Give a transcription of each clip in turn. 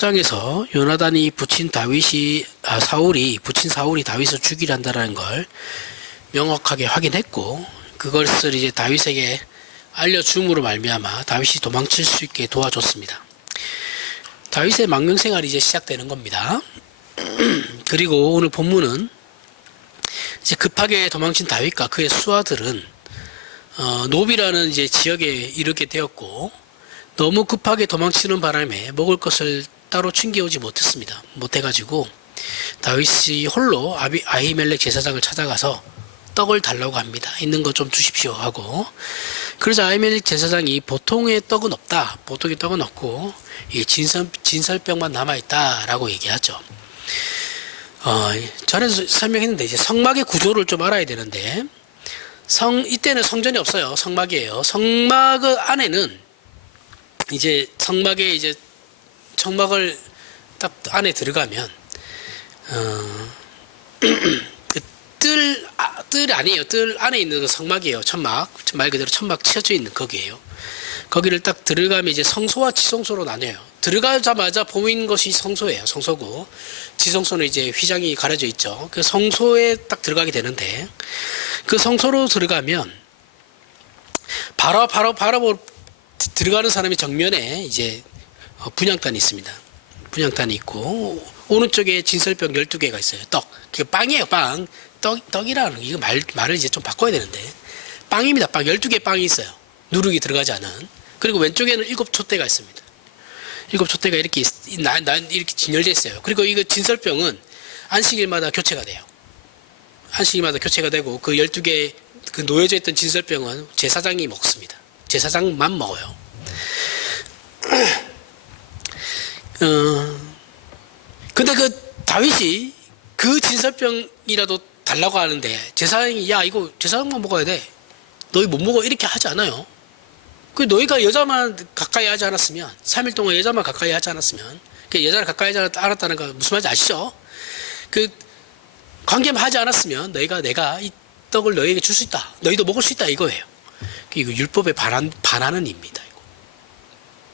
장에서 요나단이 부친 사울이 다윗을 죽이란다라는 걸 명확하게 확인했고, 그것을 이제 다윗에게 알려줌으로 말미암아 다윗이 도망칠 수 있게 도와줬습니다. 다윗의 망명 생활이 이제 시작되는 겁니다. 그리고 오늘 본문은 이제 급하게 도망친 다윗과 그의 수하들은 노비라는 이제 지역에 이르게 되었고, 너무 급하게 도망치는 바람에 먹을 것을 따로 챙겨오지 못해가지고 다윗이 홀로 아히멜렉 제사장을 찾아가서 떡을 달라고 합니다. 있는 것 좀 주십시오 하고, 그래서 아히멜렉 제사장이 보통의 떡은 없다, 보통의 떡은 없고 진설병만 남아있다라고 얘기하죠. 전에도 설명했는데 이제 성막의 구조를 좀 알아야 되는데, 이때는 성전이 없어요. 성막이에요. 성막 안에는 이제 성막을 딱 안에 들어가면 뜰 아니에요. 뜰 안에 있는 그 성막이에요. 천막, 말 그대로 천막 쳐져 있는 거기에요. 거기를 딱 들어가면 이제 성소와 지성소로 나뉘어요. 들어가자마자 보이는 것이 성소예요. 성소고, 지성소는 이제 휘장이 가려져 있죠. 그 성소에 딱 들어가게 되는데, 그 성소로 들어가면 바로 들어가는 사람의 정면에 이제 분향단이 있습니다. 분향단이 있고, 오른쪽에 진설병 12개가 있어요. 떡. 그게 빵이에요, 빵. 떡이라는, 이거 말을 이제 좀 바꿔야 되는데, 빵입니다. 빵. 12개 빵이 있어요. 누룩이 들어가지 않은. 그리고 왼쪽에는 7촛대가 있습니다. 7촛대가 이렇게 진열되어 있어요. 그리고 이거 진설병은 안식일마다 교체가 돼요. 안식일마다 교체가 되고, 그 12개, 그 놓여져 있던 진설병은 제사장이 먹습니다. 제사장만 먹어요. 근데 그 다윗이 그 진설병이라도 달라고 하는데, 제사장이 야, 이거 제사장만 먹어야 돼, 너희 못 먹어, 이렇게 하지 않아요. 그 너희가 여자만 가까이 하지 않았으면, 3일 동안 여자만 가까이 하지 않았으면, 그 여자를 가까이 하지 않았다는 거 무슨 말인지 아시죠? 그 관계만 하지 않았으면 내가 이 떡을 너희에게 줄 수 있다, 너희도 먹을 수 있다, 이거예요. 이거 율법에 반하는 입니다. 이거.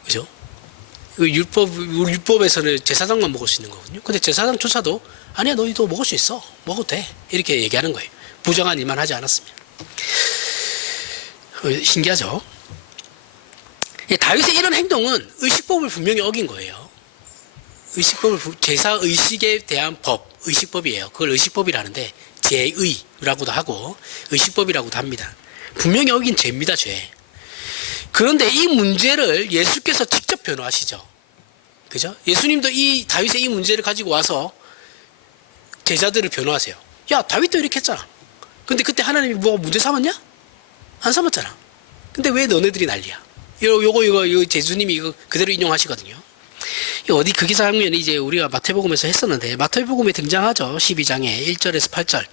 그죠? 율법에서는 제사장만 먹을 수 있는 거거든요. 근데 제사장조차도 아니야, 너희도 먹을 수 있어, 먹어도 돼, 이렇게 얘기하는 거예요. 부정한 일만 하지 않았으면. 신기하죠? 다윗의 이런 행동은 의식법을 분명히 어긴 거예요. 제사 의식에 대한 법, 의식법이에요. 그걸 의식법이라는데, 제의라고도 하고 의식법이라고도 합니다. 분명히 어긴 죄입니다, 죄. 그런데 이 문제를 예수께서 직접 변호하시죠. 그죠? 예수님도 이 다윗의 이 문제를 가지고 와서 제자들을 변호하세요. 야, 다윗도 이렇게 했잖아. 근데 그때 하나님이 뭐가 문제 삼았냐? 안 삼았잖아. 근데 왜 너네들이 난리야? 이거 예수님이 이거 그대로 인용하시거든요. 어디 그 기사 장면이 이제 우리가 마태복음에서 했었는데, 마태복음에 등장하죠. 12장에 1절에서 8절.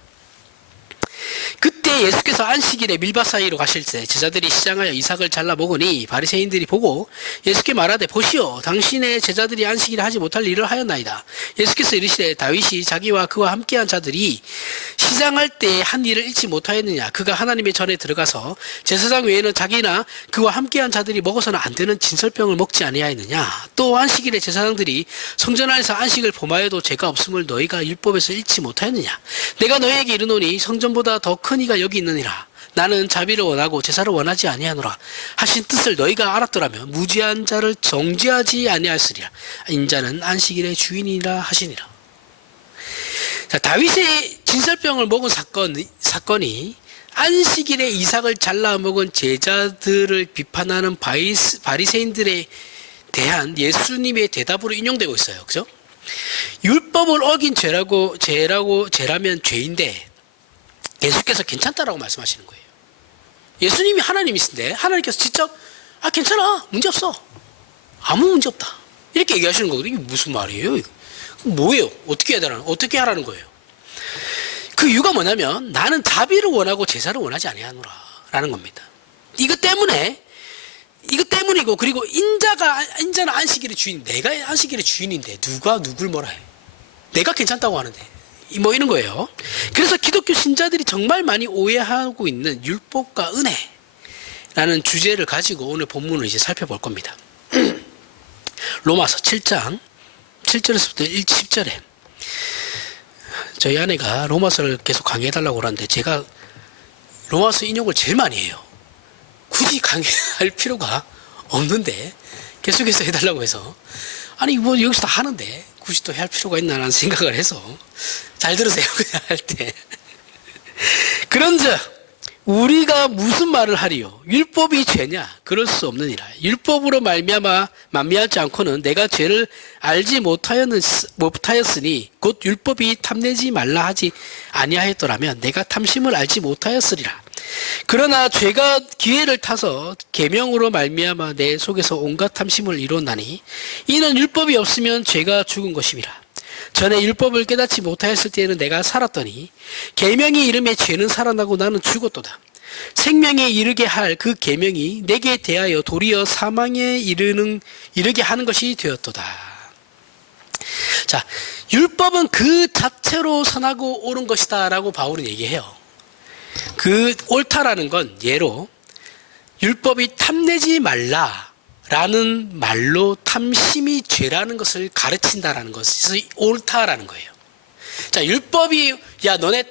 그때 예수께서 안식일에 밀밭 사이로 가실 때 제자들이 시장하여 이삭을 잘라 먹으니 바리새인들이 보고 예수께 말하되, 보시오, 당신의 제자들이 안식일에 하지 못할 일을 하였나이다. 예수께서 이르시되, 다윗이 자기와 그와 함께한 자들이 시장할 때 한 일을 잃지 못하였느냐? 그가 하나님의 전에 들어가서 제사장 외에는 자기나 그와 함께한 자들이 먹어서는 안 되는 진설병을 먹지 아니하였느냐? 또 안식일에 제사장들이 성전 안에서 안식을 범하여도 죄가 없음을 너희가 율법에서 잃지 못하였느냐? 내가 너희에게 이르노니 성전보다 더 큰 이가 여기 있느니라. 나는 자비를 원하고 제사를 원하지 아니하노라 하신 뜻을 너희가 알았더라면 무지한 자를 정죄하지 아니하였으리라. 인자는 안식일의 주인이라 하시니라. 자, 다윗의 진설병을 먹은 사건이 안식일에 이삭을 잘라 먹은 제자들을 비판하는 바리새인들에 대한 예수님의 대답으로 인용되고 있어요. 그죠? 율법을 어긴 죄라면 죄인데 예수께서 괜찮다라고 말씀하시는 거예요. 예수님이 하나님이신데 하나님께서 직접 괜찮아, 문제 없어, 아무 문제 없다, 이렇게 얘기하시는 거거든요. 이게 무슨 말이에요? 이거 뭐예요? 어떻게 하라는 거예요? 그 이유가 뭐냐면, 나는 자비를 원하고 제사를 원하지 아니하노라 라는 겁니다. 이것 때문이고, 그리고 인자는 안식일의 주인, 내가 안식일의 주인인데 누가 누굴 뭐라 해? 내가 괜찮다고 하는데, 뭐 이런 거예요. 그래서 기독교 신자들이 정말 많이 오해하고 있는 율법과 은혜라는 주제를 가지고 오늘 본문을 이제 살펴볼 겁니다. 로마서 7장 7절에서부터 10절에 저희 아내가 로마서를 계속 강의해달라고 그러는데 제가 로마서 인용을 제일 많이 해요. 굳이 강의할 필요가 없는데 계속해서 해달라고 해서 아니 뭐 여기서 다 하는데 굳이 또 할 필요가 있나 라는 생각을 해서 잘 들으세요. 그냥 할 때. 그런즉 우리가 무슨 말을 하리요? 율법이 죄냐? 그럴 수 없느니라. 율법으로 말미암지 않고는 내가 죄를 알지 못하였으니 곧 율법이 탐내지 말라 하지 아니하였더라면 내가 탐심을 알지 못하였으리라. 그러나 죄가 기회를 타서 계명으로 말미암아 내 속에서 온갖 탐심을 이루었나니 이는 율법이 없으면 죄가 죽은 것임이라. 전에 율법을 깨닫지 못하였을 때에는 내가 살았더니 계명이 이름에 죄는 살아나고 나는 죽었도다. 생명에 이르게 할 그 계명이 내게 대하여 도리어 사망에 이르게 하는 것이 되었도다. 자, 율법은 그 자체로 선하고 옳은 것이다 라고 바울은 얘기해요. 그 옳다라는 건 예로 율법이 탐내지 말라 라는 말로 탐심이 죄라는 것을 가르친다라는 것이 옳다라는 거예요. 자, 율법이 야 너네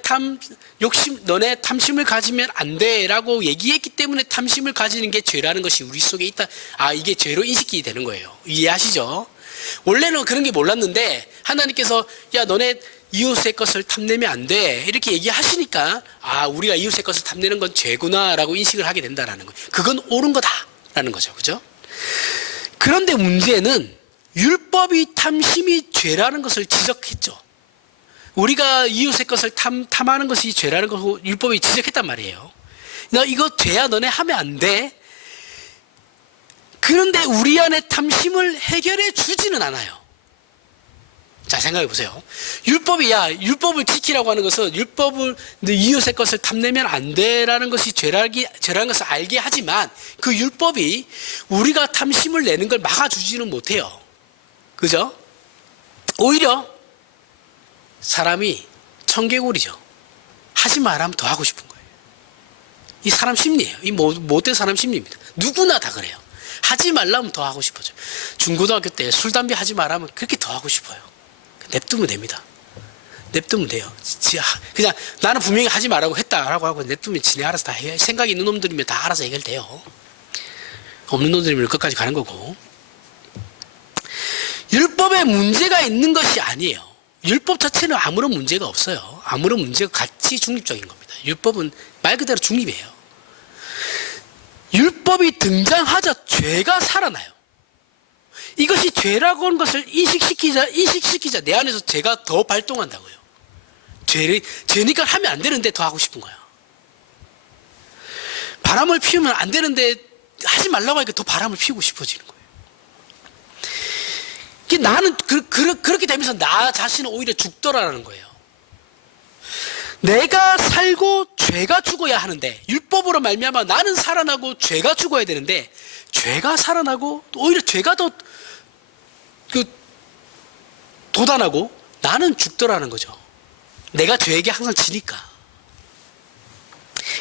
탐심을 가지면 안 돼라고 얘기했기 때문에 탐심을 가지는 게 죄라는 것이 우리 속에 있다. 아, 이게 죄로 인식이 되는 거예요. 이해하시죠? 원래는 그런 게 몰랐는데 하나님께서 야 너네 이웃의 것을 탐내면 안 돼 이렇게 얘기하시니까 아, 우리가 이웃의 것을 탐내는 건 죄구나라고 인식을 하게 된다라는 거예요. 그건 옳은 거다라는 거죠. 그죠? 그런데 문제는 율법이 탐심이 죄라는 것을 지적했죠. 우리가 이웃의 것을 탐하는 것이 죄라는 것을 율법이 지적했단 말이에요. 너 이거 죄야, 너네 하면 안 돼. 그런데 우리 안에 탐심을 해결해 주지는 않아요. 자, 생각해 보세요. 율법을 지키라고 하는 것은 이웃의 것을 탐내면 안 돼라는 것이 죄라는 것을 알게 하지만 그 율법이 우리가 탐심을 내는 걸 막아주지는 못해요. 그죠? 오히려 사람이 청개구리죠. 하지 말라면 더 하고 싶은 거예요. 이 사람 심리예요. 이 못된 사람 심리입니다. 누구나 다 그래요. 하지 말라면 더 하고 싶어져. 중고등학교 때 술, 담배 하지 말라면 그렇게 더 하고 싶어요. 냅두면 됩니다. 냅두면 돼요. 그냥 나는 분명히 하지 말라고 했다라고 하고 냅두면 지네 알아서 다 해. 생각이 있는 놈들이면 다 알아서 해결돼요. 없는 놈들이면 끝까지 가는 거고. 율법에 문제가 있는 것이 아니에요. 율법 자체는 아무런 문제가 없어요. 아무런 문제가 같이 중립적인 겁니다. 율법은 말 그대로 중립이에요. 율법이 등장하자 죄가 살아나요. 이것이 죄라고 하는 것을 인식시키자 내 안에서 죄가 더 발동한다고요. 죄니까 하면 안 되는데 더 하고 싶은 거야. 바람을 피우면 안 되는데 하지 말라고 하니까 더 바람을 피우고 싶어지는 거예요. 나는 그렇게 되면서 나 자신은 오히려 죽더라는 거예요. 내가 살고 죄가 죽어야 하는데 율법으로 말미암아 나는 살아나고 죄가 죽어야 되는데 죄가 살아나고 오히려 죄가 더 도단하고 나는 죽더라는 거죠. 내가 죄에게 항상 지니까.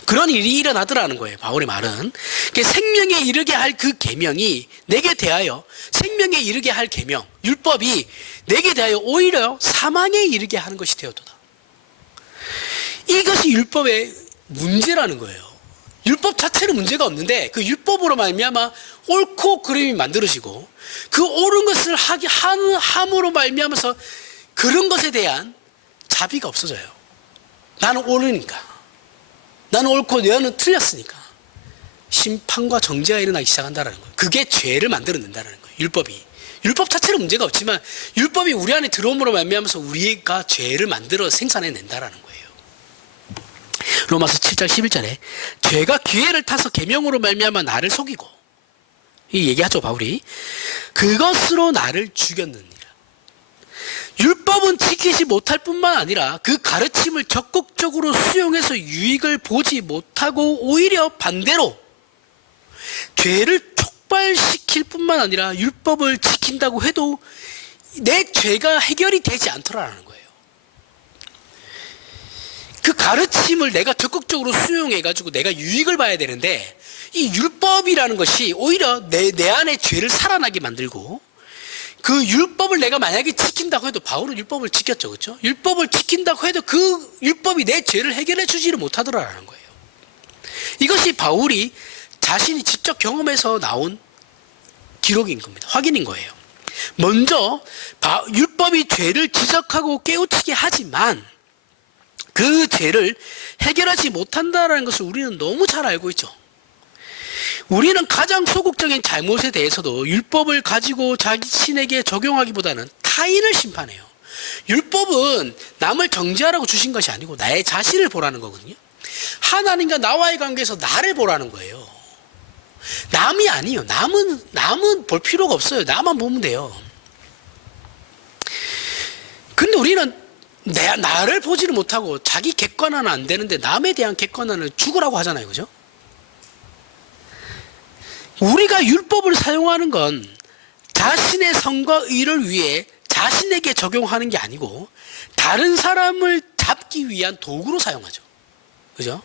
그런 일이 일어나더라는 거예요. 바울의 말은. 생명에 이르게 할 그 계명이 내게 대하여 생명에 이르게 할 계명, 율법이 내게 대하여 오히려 사망에 이르게 하는 것이 되었도다. 이것이 율법의 문제라는 거예요. 율법 자체는 문제가 없는데 그 율법으로 말미암아 옳고 그름이 만들어지고 그 옳은 것을 함으로 말미암아서 그런 것에 대한 자비가 없어져요. 나는 옳으니까. 나는 옳고 너는 틀렸으니까 심판과 정죄가 일어나기 시작한다는 거예요. 그게 죄를 만들어낸다는 거예요. 율법 자체는 문제가 없지만 율법이 우리 안에 들어옴으로 말미암아서 우리가 죄를 만들어 생산해낸다는 거예요. 로마서 7장 11절에 죄가 기회를 타서 계명으로 말미암아 나를 속이고 이 얘기하죠 바울이. 그것으로 나를 죽였느니라. 율법은 지키지 못할 뿐만 아니라 그 가르침을 적극적으로 수용해서 유익을 보지 못하고 오히려 반대로 죄를 촉발시킬 뿐만 아니라 율법을 지킨다고 해도 내 죄가 해결이 되지 않더라는 거예요. 그 가르침을 내가 적극적으로 수용해가지고 내가 유익을 봐야 되는데 이 율법이라는 것이 오히려 내 안에 죄를 살아나게 만들고 그 율법을 내가 만약에 지킨다고 해도 바울은 율법을 지켰죠. 그렇죠? 율법을 지킨다고 해도 그 율법이 내 죄를 해결해 주지를 못하더라라는 거예요. 이것이 바울이 자신이 직접 경험해서 나온 기록인 겁니다. 확인인 거예요. 먼저 율법이 죄를 지적하고 깨우치게 하지만 그 죄를 해결하지 못한다는 것을 우리는 너무 잘 알고 있죠. 우리는 가장 소극적인 잘못에 대해서도 율법을 가지고 자신에게 적용하기보다는 타인을 심판해요. 율법은 남을 정죄하라고 주신 것이 아니고 나의 자신을 보라는 거거든요. 하나님과 나와의 관계에서 나를 보라는 거예요. 남이 아니에요. 남은 볼 필요가 없어요. 나만 보면 돼요. 근데 우리는 나를 보지를 못하고 자기 객관화는 안 되는데 남에 대한 객관화는 죽으라고 하잖아요. 그죠? 우리가 율법을 사용하는 건 자신의 성과 의를 위해 자신에게 적용하는 게 아니고 다른 사람을 잡기 위한 도구로 사용하죠. 그죠?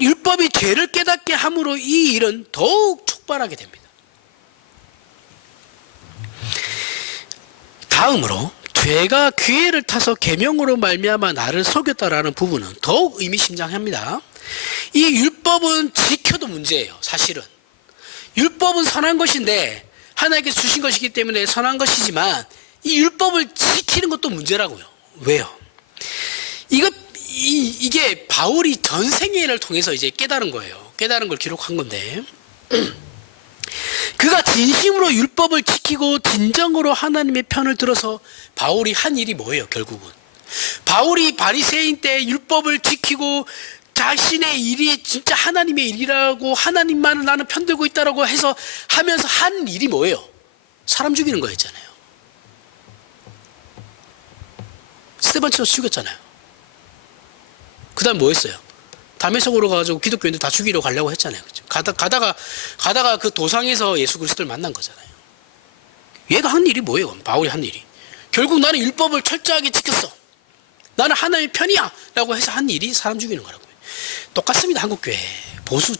율법이 죄를 깨닫게 함으로 이 일은 더욱 촉발하게 됩니다. 다음으로 죄가 기회를 타서 계명으로 말미암아 나를 속였다라는 부분은 더욱 의미심장합니다. 이 율법은 지켜도 문제예요. 사실은 율법은 선한 것인데 하나님께서 주신 것이기 때문에 선한 것이지만 이 율법을 지키는 것도 문제라고요. 왜요? 이게 바울이 전생애를 통해서 이제 깨달은 거예요. 깨달은 걸 기록한 건데 그가 진심으로 율법을 지키고 진정으로 하나님의 편을 들어서 바울이 한 일이 뭐예요? 결국은 바울이 바리새인 때 율법을 지키고 자신의 일이 진짜 하나님의 일이라고 하나님만을 나는 편들고 있다라고 해서 하면서 한 일이 뭐예요? 사람 죽이는 거였잖아요. 스데반 치러 죽였잖아요. 그 다음 뭐 했어요? 다메섹으로 가가지고 기독교인들 다 죽이러 가려고 했잖아요. 그렇죠? 가다가 그 도상에서 예수 그리스도를 만난 거잖아요. 얘가 한 일이 뭐예요? 바울이 한 일이. 결국 나는 율법을 철저하게 지켰어. 나는 하나님의 편이야. 라고 해서 한 일이 사람 죽이는 거라고요. 똑같습니다. 한국교회.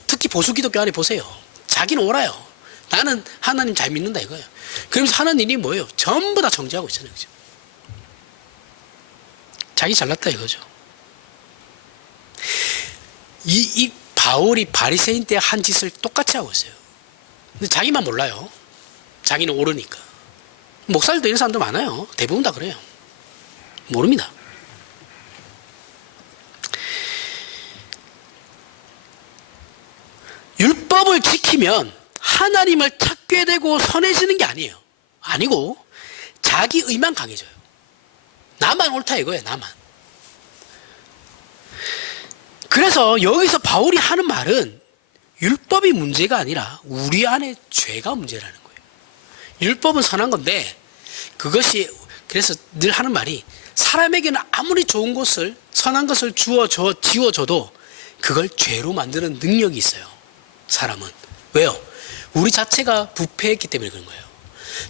특히 보수 기독교 안에 보세요. 자기는 옳아요. 나는 하나님 잘 믿는다 이거예요. 그러면서 하는 일이 뭐예요? 전부 다 정죄하고 있잖아요. 그죠? 자기 잘났다 이거죠. 이 바울이 바리새인 때 한 짓을 똑같이 하고 있어요. 근데 자기만 몰라요. 자기는 옳으니까. 목사들도 이런 사람들 많아요. 대부분 다 그래요. 모릅니다. 율법을 지키면 하나님을 찾게 되고 선해지는 게 아니에요. 아니고 자기 의만 강해져요. 나만 옳다 이거예요. 나만. 그래서 여기서 바울이 하는 말은 율법이 문제가 아니라 우리 안에 죄가 문제라는 거예요. 율법은 선한 건데 그것이 그래서 늘 하는 말이 사람에게는 아무리 좋은 것을 선한 것을 지워줘도 그걸 죄로 만드는 능력이 있어요. 사람은. 왜요? 우리 자체가 부패했기 때문에 그런 거예요.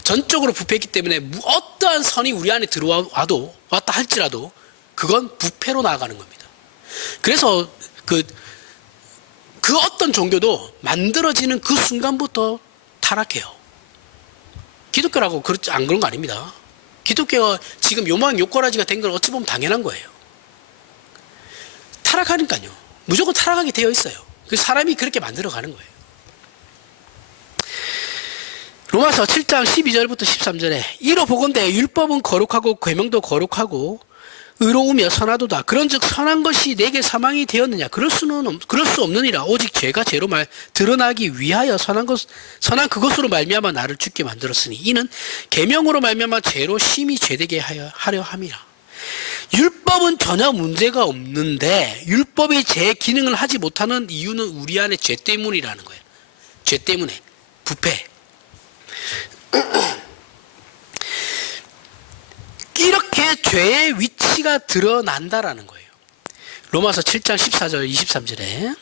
전적으로 부패했기 때문에 어떠한 선이 우리 안에 왔다 할지라도 그건 부패로 나아가는 겁니다. 그래서 그 어떤 종교도 만들어지는 그 순간부터 타락해요. 기독교라고 안 그런 거 아닙니다. 기독교가 지금 요망요꼬라지가 된 건 어찌 보면 당연한 거예요. 타락하니까요. 무조건 타락하게 되어 있어요. 그 사람이 그렇게 만들어가는 거예요. 로마서 7장 12절부터 13절에 이로 보건대 율법은 거룩하고 계명도 거룩하고 의로우며 선하도다. 그런즉 선한 것이 내게 사망이 되었느냐? 그럴 수 없느니라. 오직 죄가 죄로 드러나기 위하여 선한 그것으로 말미암아 나를 죽게 만들었으니 이는 계명으로 말미암아 죄로 심히 죄되게 하려 함이라. 율법은 전혀 문제가 없는데 율법이 제 기능을 하지 못하는 이유는 우리 안에 죄 때문이라는 거예요. 죄 때문에 부패. 이렇게 죄의 위치가 드러난다라는 거예요. 로마서 7장 14절 23절에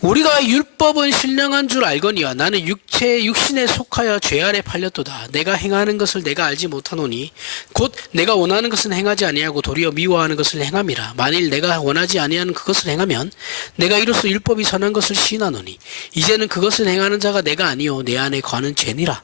우리가 율법은 신령한 줄 알거니와 나는 육신에 속하여 죄 아래 팔렸도다. 내가 행하는 것을 내가 알지 못하노니 곧 내가 원하는 것은 행하지 아니하고 도리어 미워하는 것을 행함이라. 만일 내가 원하지 아니하는 그것을 행하면 내가 이로써 율법이 선한 것을 시인하노니 이제는 그것을 행하는 자가 내가 아니요 내 안에 거하는 죄니라.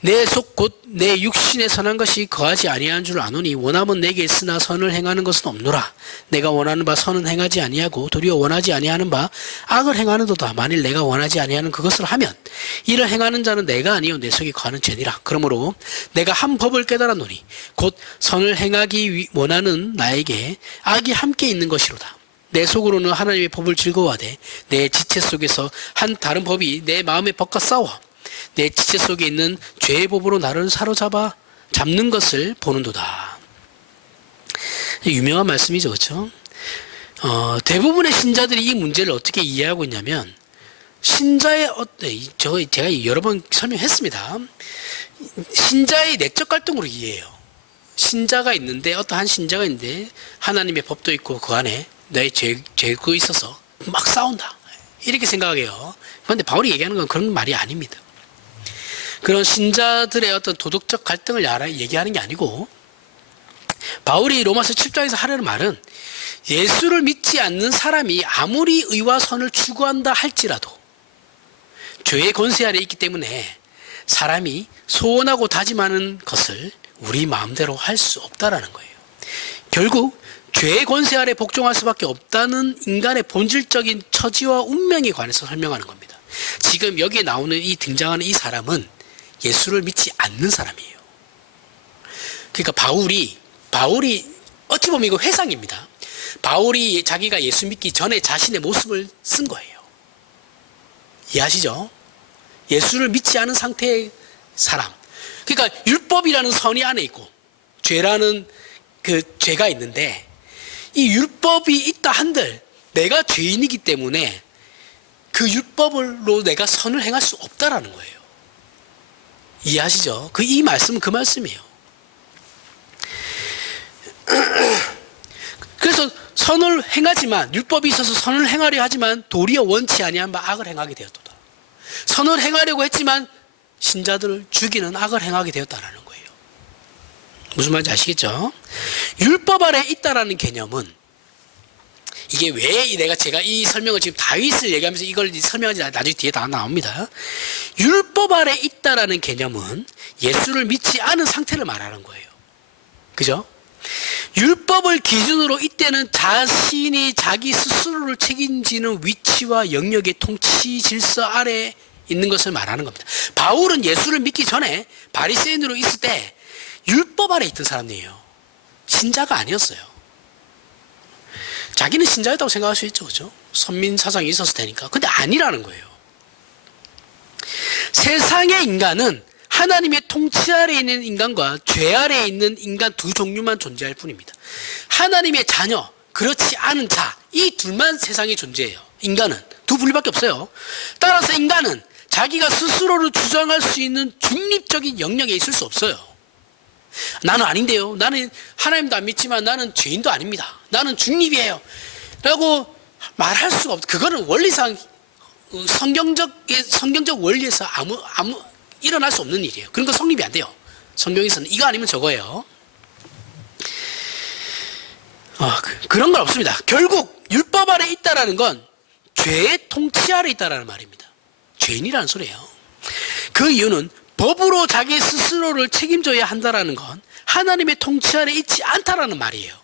내 속 곧 내 육신에 선한 것이 거하지 아니하는 줄 아노니 원함은 내게 있으나 선을 행하는 것은 없노라. 내가 원하는 바 선은 행하지 아니하고 도리어 원하지 아니하는 바 악을 행하는도다. 만일 내가 원하지 아니하는 그것을 하면 이를 행하는 자는 내가 아니요 내 속에 거하는 죄니라. 그러므로 내가 한 법을 깨달았노니 곧 선을 행하기 원하는 나에게 악이 함께 있는 것이로다. 내 속으로는 하나님의 법을 즐거워하되 내 지체 속에서 한 다른 법이 내 마음의 법과 싸워 내 지체 속에 있는 죄의 법으로 나를 사로잡아 잡는 것을 보는도다. 유명한 말씀이죠, 그렇죠? 대부분의 신자들이 이 문제를 어떻게 이해하고 있냐면 신자의 제가 여러 번 설명했습니다. 신자의 내적 갈등으로 이해해요. 신자가 있는데 어떠한 신자가 있는데 하나님의 법도 있고 그 안에 나의 죄가 있어서 막 싸운다. 이렇게 생각해요. 그런데 바울이 얘기하는 건 그런 말이 아닙니다. 그런 신자들의 어떤 도덕적 갈등을 얘기하는 게 아니고 바울이 로마서 7장에서 하려는 말은 예수를 믿지 않는 사람이 아무리 의와 선을 추구한다 할지라도 죄의 권세 아래 있기 때문에 사람이 소원하고 다짐하는 것을 우리 마음대로 할 수 없다라는 거예요. 결국 죄의 권세 아래 복종할 수밖에 없다는 인간의 본질적인 처지와 운명에 관해서 설명하는 겁니다. 지금 여기에 나오는 등장하는 이 사람은 예수를 믿지 않는 사람이에요. 그러니까 바울이 어찌 보면 이거 회상입니다. 바울이 자기가 예수 믿기 전에 자신의 모습을 쓴 거예요. 이해하시죠? 예수를 믿지 않은 상태의 사람. 그러니까 율법이라는 선이 안에 있고 죄라는 그 죄가 있는데 이 율법이 있다 한들 내가 죄인이기 때문에 그 율법으로 내가 선을 행할 수 없다라는 거예요. 이해하시죠? 이 말씀은 그 말씀이에요. 그래서 선을 행하지만 율법이 있어서 선을 행하려 하지만 도리어 원치 아니한 바 악을 행하게 되었도다. 선을 행하려고 했지만 신자들을 죽이는 악을 행하게 되었다라는 거예요. 무슨 말인지 아시겠죠? 율법 아래 있다라는 개념은 이게 왜 제가 이 설명을 지금 다윗을 얘기하면서 이걸 설명하지 나중에 뒤에 다 나옵니다. 율법 아래 있다라는 개념은 예수를 믿지 않은 상태를 말하는 거예요. 그죠? 율법을 기준으로 이때는 자신이 자기 스스로를 책임지는 위치와 영역의 통치 질서 아래 있는 것을 말하는 겁니다. 바울은 예수를 믿기 전에 바리새인으로 있을 때 율법 아래 있던 사람이에요. 신자가 아니었어요. 자기는 신자였다고 생각할 수 있죠. 그렇죠? 선민 사상이 있었을 테니까. 근데 아니라는 거예요. 세상의 인간은 하나님의 통치 아래에 있는 인간과 죄 아래에 있는 인간 두 종류만 존재할 뿐입니다. 하나님의 자녀, 그렇지 않은 자, 이 둘만 세상에 존재해요. 인간은 두 분류밖에 없어요. 따라서 인간은 자기가 스스로를 주장할 수 있는 중립적인 영역에 있을 수 없어요. 나는 아닌데요. 나는 하나님도 안 믿지만 나는 죄인도 아닙니다. 나는 중립이에요. 라고 말할 수가 없다. 그거는 원리상 성경적 원리에서 아무 일어날 수 없는 일이에요. 그러니까 성립이 안 돼요. 성경에서는 이거 아니면 저거예요. 그런 건 없습니다. 결국 율법 아래 있다라는 건 죄의 통치 아래 있다라는 말입니다. 죄인이라는 소리예요. 그 이유는 법으로 자기 스스로를 책임져야 한다라는 건 하나님의 통치 아래 있지 않다라는 말이에요.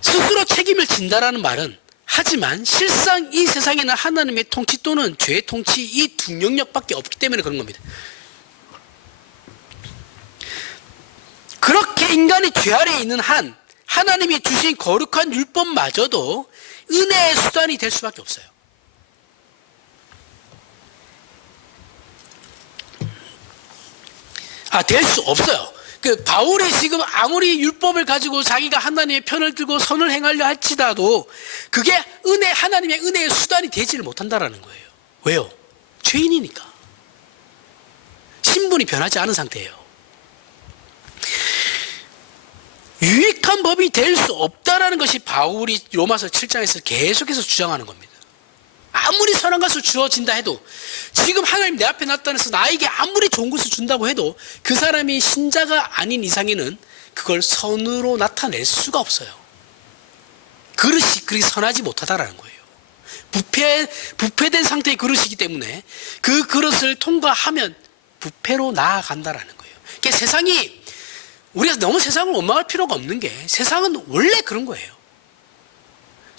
스스로 책임을 진다라는 말은 하지만 실상 이 세상에는 하나님의 통치 또는 죄의 통치 이 두 영역밖에 없기 때문에 그런 겁니다. 그렇게 인간이 죄 아래에 있는 한 하나님이 주신 거룩한 율법마저도 은혜의 수단이 될 수밖에 없어요. 될 수 없어요. 바울이 지금 아무리 율법을 가지고 자기가 하나님의 편을 들고 선을 행하려 할지라도 그게 하나님의 은혜의 수단이 되지를 못한다라는 거예요. 왜요? 죄인이니까. 신분이 변하지 않은 상태예요. 유익한 법이 될 수 없다라는 것이 바울이 로마서 7장에서 계속해서 주장하는 겁니다. 아무리 선한 것을 주어진다 해도, 지금 하나님 내 앞에 나타나서 나에게 아무리 좋은 것을 준다고 해도 그 사람이 신자가 아닌 이상에는 그걸 선으로 나타낼 수가 없어요. 그릇이 그리 선하지 못하다라는 거예요. 부패된 상태의 그릇이기 때문에 그 그릇을 통과하면 부패로 나아간다라는 거예요. 그러니까 세상이, 우리가 너무 세상을 원망할 필요가 없는 게, 세상은 원래 그런 거예요.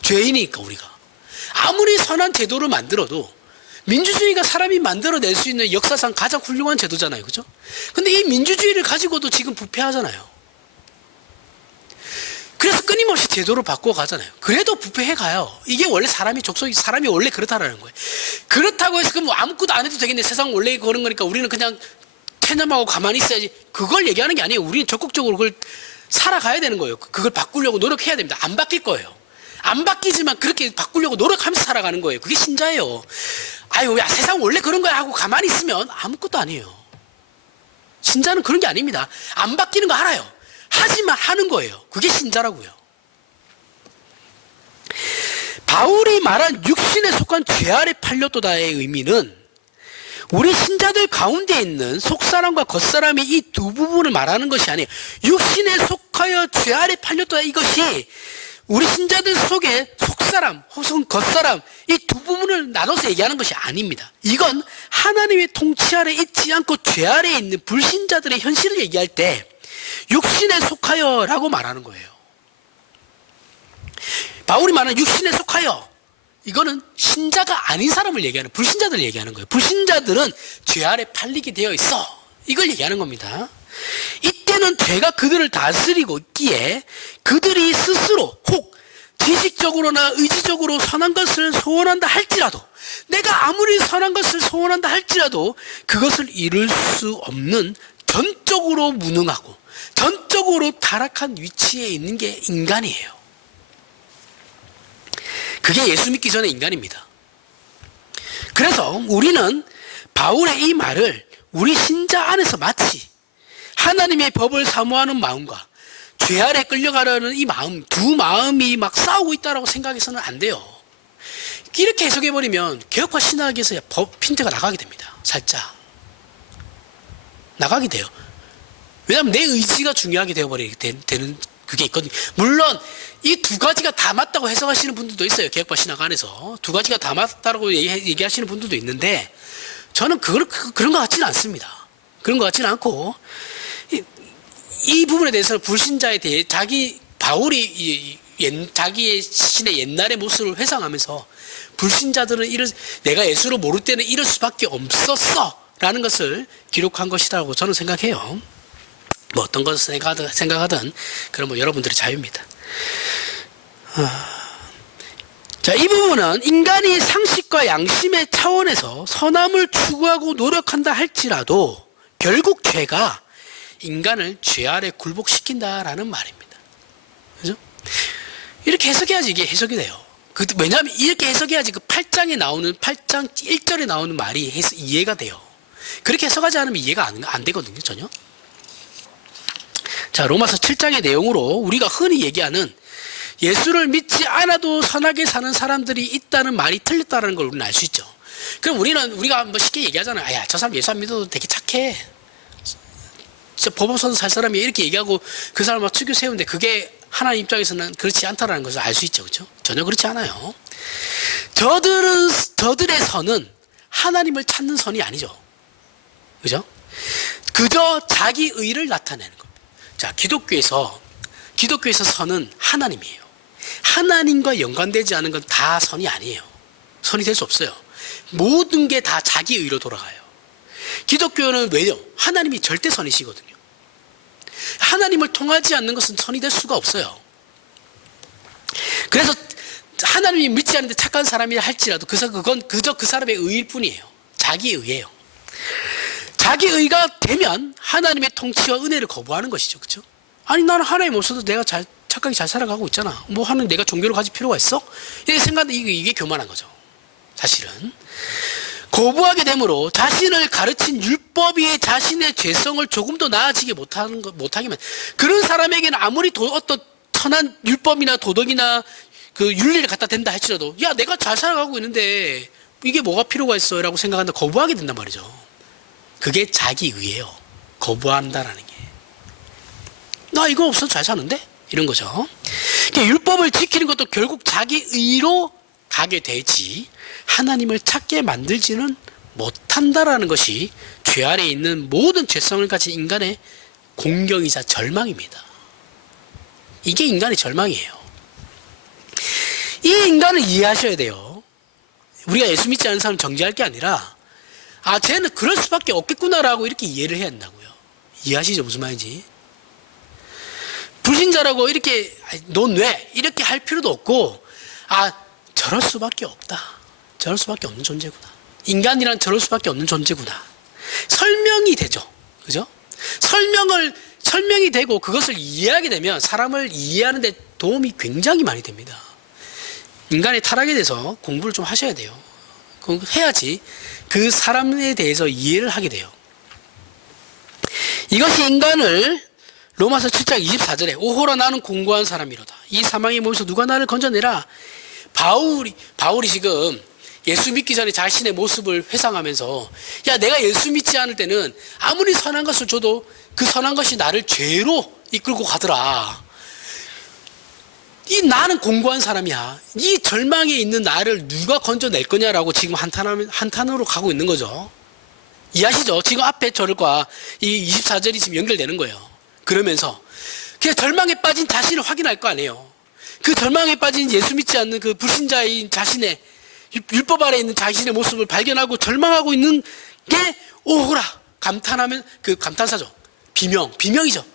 죄인이니까 우리가 아무리 선한 제도를 만들어도, 민주주의가 사람이 만들어낼 수 있는 역사상 가장 훌륭한 제도잖아요, 그죠? 근데 이 민주주의를 가지고도 지금 부패하잖아요. 그래서 끊임없이 제도를 바꾸어 가잖아요. 그래도 부패해 가요. 이게 원래 사람이 원래 그렇다라는 거예요. 그렇다고 해서 그럼 아무것도 안 해도 되겠네, 세상 원래 그런 거니까 우리는 그냥 체념하고 가만히 있어야지, 그걸 얘기하는 게 아니에요. 우리는 적극적으로 그걸 살아가야 되는 거예요. 그걸 바꾸려고 노력해야 됩니다. 안 바뀔 거예요. 안 바뀌지만 그렇게 바꾸려고 노력하면서 살아가는 거예요. 그게 신자예요. 아유, 야, 세상 원래 그런 거야 하고 가만히 있으면 아무것도 아니에요. 신자는 그런 게 아닙니다. 안 바뀌는 거 알아요. 하지만 하는 거예요. 그게 신자라고요. 바울이 말한 육신에 속한 죄 아래 팔렸도다의 의미는, 우리 신자들 가운데 있는 속사람과 겉사람이 이 두 부분을 말하는 것이 아니에요. 육신에 속하여 죄 아래 팔렸도다, 이것이 우리 신자들 속에 속사람 혹은 겉사람, 이 두 부분을 나눠서 얘기하는 것이 아닙니다. 이건 하나님의 통치 아래 있지 않고 죄 아래 있는 불신자들의 현실을 얘기할 때 육신에 속하여 라고 말하는 거예요. 바울이 말하는 육신에 속하여, 이거는 신자가 아닌 사람을 얘기하는, 불신자들을 얘기하는 거예요. 불신자들은 죄 아래 팔리게 되어 있어, 이걸 얘기하는 겁니다. 이때는 죄가 그들을 다스리고 있기에 그들이 스스로 혹 지식적으로나 의지적으로 선한 것을 소원한다 할지라도, 내가 아무리 선한 것을 소원한다 할지라도 그것을 이룰 수 없는 전적으로 무능하고 전적으로 타락한 위치에 있는 게 인간이에요. 그게 예수 믿기 전의 인간입니다. 그래서 우리는 바울의 이 말을 우리 신자 안에서 마치 하나님의 법을 사모하는 마음과 죄 아래 끌려가려는 이 마음, 두 마음이 막 싸우고 있다고 생각해서는 안 돼요. 이렇게 해석해버리면 개혁파 신학에서 법 핀트가 나가게 됩니다. 살짝 나가게 돼요. 왜냐하면 내 의지가 중요하게 되어버리게 되는 그게 있거든요. 물론 이 두 가지가 다 맞다고 해석하시는 분들도 있어요. 개혁파 신학 안에서 두 가지가 다 맞다고 얘기하시는 분들도 있는데, 저는 그런 것 같지는 않습니다. 그런 것 같지는 않고, 이 부분에 대해서는 불신자에 대해 바울이 자기의 신의 옛날의 모습을 회상하면서, 불신자들은 내가 예수를 모를 때는 이럴 수밖에 없었어 라는 것을 기록한 것이라고 저는 생각해요. 뭐 어떤 것을 생각하든 그런 뭐 여러분들의 자유입니다. 자, 이 부분은 인간이 상식과 양심의 차원에서 선함을 추구하고 노력한다 할지라도 결국 죄가 인간을 죄 아래 굴복시킨다라는 말입니다. 그죠? 이렇게 해석해야지 이게 해석이 돼요. 왜냐하면 이렇게 해석해야지 그 8장 1절에 나오는 말이 이해가 돼요. 그렇게 해석하지 않으면 이해가 안 되거든요, 전혀. 자, 로마서 7장의 내용으로 우리가 흔히 얘기하는 예수를 믿지 않아도 선하게 사는 사람들이 있다는 말이 틀렸다는 걸 우리는 알 수 있죠. 그럼 우리가 뭐 쉽게 얘기하잖아요. 야, 저 사람 예수 안 믿어도 되게 착해. 진짜 법없어도 살 사람이 이렇게 얘기하고 그 사람을 추교 세우는데 그게 하나님 입장에서는 그렇지 않다는 것을 알 수 있죠. 그렇죠? 전혀 그렇지 않아요. 저들의 선은 하나님을 찾는 선이 아니죠. 그죠? 그저 자기 의를 나타내는 겁니다. 자, 기독교에서 선은 하나님이에요. 하나님과 연관되지 않은 건 다 선이 아니에요. 선이 될 수 없어요. 모든 게 다 자기 의로 돌아가요. 기독교는 왜요? 하나님이 절대 선이시거든요. 하나님을 통하지 않는 것은 선이 될 수가 없어요. 그래서 하나님이 믿지 않는데 착한 사람이라 할지라도 그건 그저 그 사람의 의일 뿐이에요. 자기 의예요. 자기 의가 되면 하나님의 통치와 은혜를 거부하는 것이죠. 그렇죠? 아니, 나는 하나님 없어도 내가 착하게 잘 살아가고 있잖아. 뭐 하는 내가 종교를 가질 필요가 있어? 이렇게 생각하는데 이게 교만한 거죠. 사실은. 거부하게 되므로 자신을 가르친 율법이 자신의 죄성을 조금 더 나아지게 못하게 만, 그런 사람에게는 아무리 어떤 선한 율법이나 도덕이나 그 윤리를 갖다 댄다 할지라도, 야, 내가 잘 살아가고 있는데 이게 뭐가 필요가 있어? 라고 생각하는데 거부하게 된단 말이죠. 그게 자기의예요. 거부한다라는 게. 나 이거 없어도 잘 사는데? 이런 거죠. 그러니까 율법을 지키는 것도 결국 자기의로 가게 되지 하나님을 찾게 만들지는 못한다라는 것이 죄 아래에 있는 모든 죄성을 가진 인간의 공경이자 절망입니다. 이게 인간의 절망이에요. 이 인간을 이해하셔야 돼요. 우리가 예수 믿지 않는 사람을 정죄할 게 아니라 쟤는 그럴 수밖에 없겠구나라고 이렇게 이해를 해야 한다고요. 이해하시죠? 무슨 말인지. 불신자라고 이렇게 넌 왜? 이렇게 할 필요도 없고 저럴 수밖에 없다. 저럴 수밖에 없는 존재구나. 인간이란 저럴 수밖에 없는 존재구나. 설명이 되죠. 그죠? 설명이 되고 그것을 이해하게 되면 사람을 이해하는 데 도움이 굉장히 많이 됩니다. 인간의 타락에 대해서 공부를 좀 하셔야 돼요. 해야지 그 사람에 대해서 이해를 하게 돼요. 이것이 인간을 로마서 7장 24절에 오호라 나는 공고한 사람이로다. 이 사망의 몸에서 누가 나를 건져내라. 바울이 지금 예수 믿기 전에 자신의 모습을 회상하면서 내가 예수 믿지 않을 때는 아무리 선한 것을 줘도 그 선한 것이 나를 죄로 이끌고 가더라. 이 나는 공고한 사람이야. 이 절망에 있는 나를 누가 건져낼 거냐라고 지금 한탄으로 가고 있는 거죠. 이해하시죠? 지금 앞에 절과 이 24절이 지금 연결되는 거예요. 그러면서 그냥 절망에 빠진 자신을 확인할 거 아니에요. 그 절망에 빠진 예수 믿지 않는 그 불신자인 자신의 율법 아래에 있는 자신의 모습을 발견하고 절망하고 있는 게 오호라 감탄하면 그 감탄사죠. 비명이죠.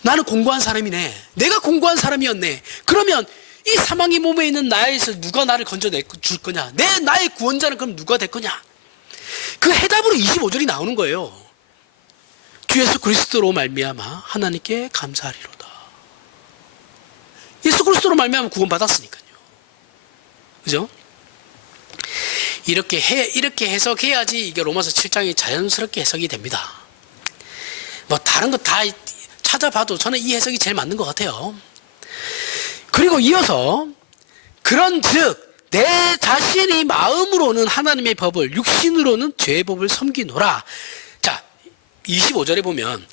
나는 공고한 사람이네. 내가 공고한 사람이었네. 그러면 이 사망의 몸에 있는 나에서 누가 나를 건져내 줄 거냐? 나의 구원자는 그럼 누가 될 거냐? 그 해답으로 25절이 나오는 거예요. 주 예수 그리스도로 말미암아 하나님께 감사하리로다. 예수 그리스도로 말미암아 구원받았으니까요. 그죠? 이렇게 해석해야지 이게 로마서 7장이 자연스럽게 해석이 됩니다. 뭐 다른 거 다 찾아봐도 저는 이 해석이 제일 맞는 것 같아요. 그리고 이어서 그런즉 내 자신이 마음으로는 하나님의 법을 육신으로는 죄의 법을 섬기노라. 자 25절에 보면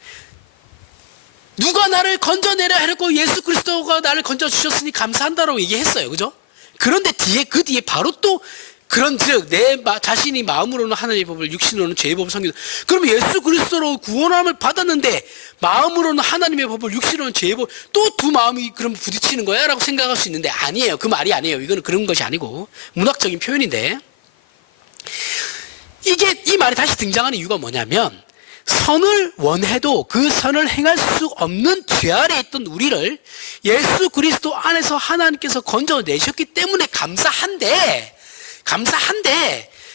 누가 나를 건져내려 해놓고 예수 그리스도가 나를 건져주셨으니 감사한다라고 얘기했어요. 그죠? 그런데 그 뒤에 바로 또 그런즉 내 자신이 마음으로는 하나님의 법을 육신으로는 죄의 법을 섬기노라. 그러면 예수 그리스도로 구원함을 받았는데 마음으로는 하나님의 법을 육신으로는 죄의 법 또 두 마음이 그럼 부딪히는 거야? 라고 생각할 수 있는데 아니에요. 그 말이 아니에요. 이거는 그런 것이 아니고 문학적인 표현인데 이 말이 다시 등장하는 이유가 뭐냐면 선을 원해도 그 선을 행할 수 없는 죄 아래에 있던 우리를 예수 그리스도 안에서 하나님께서 건져내셨기 때문에 감사한데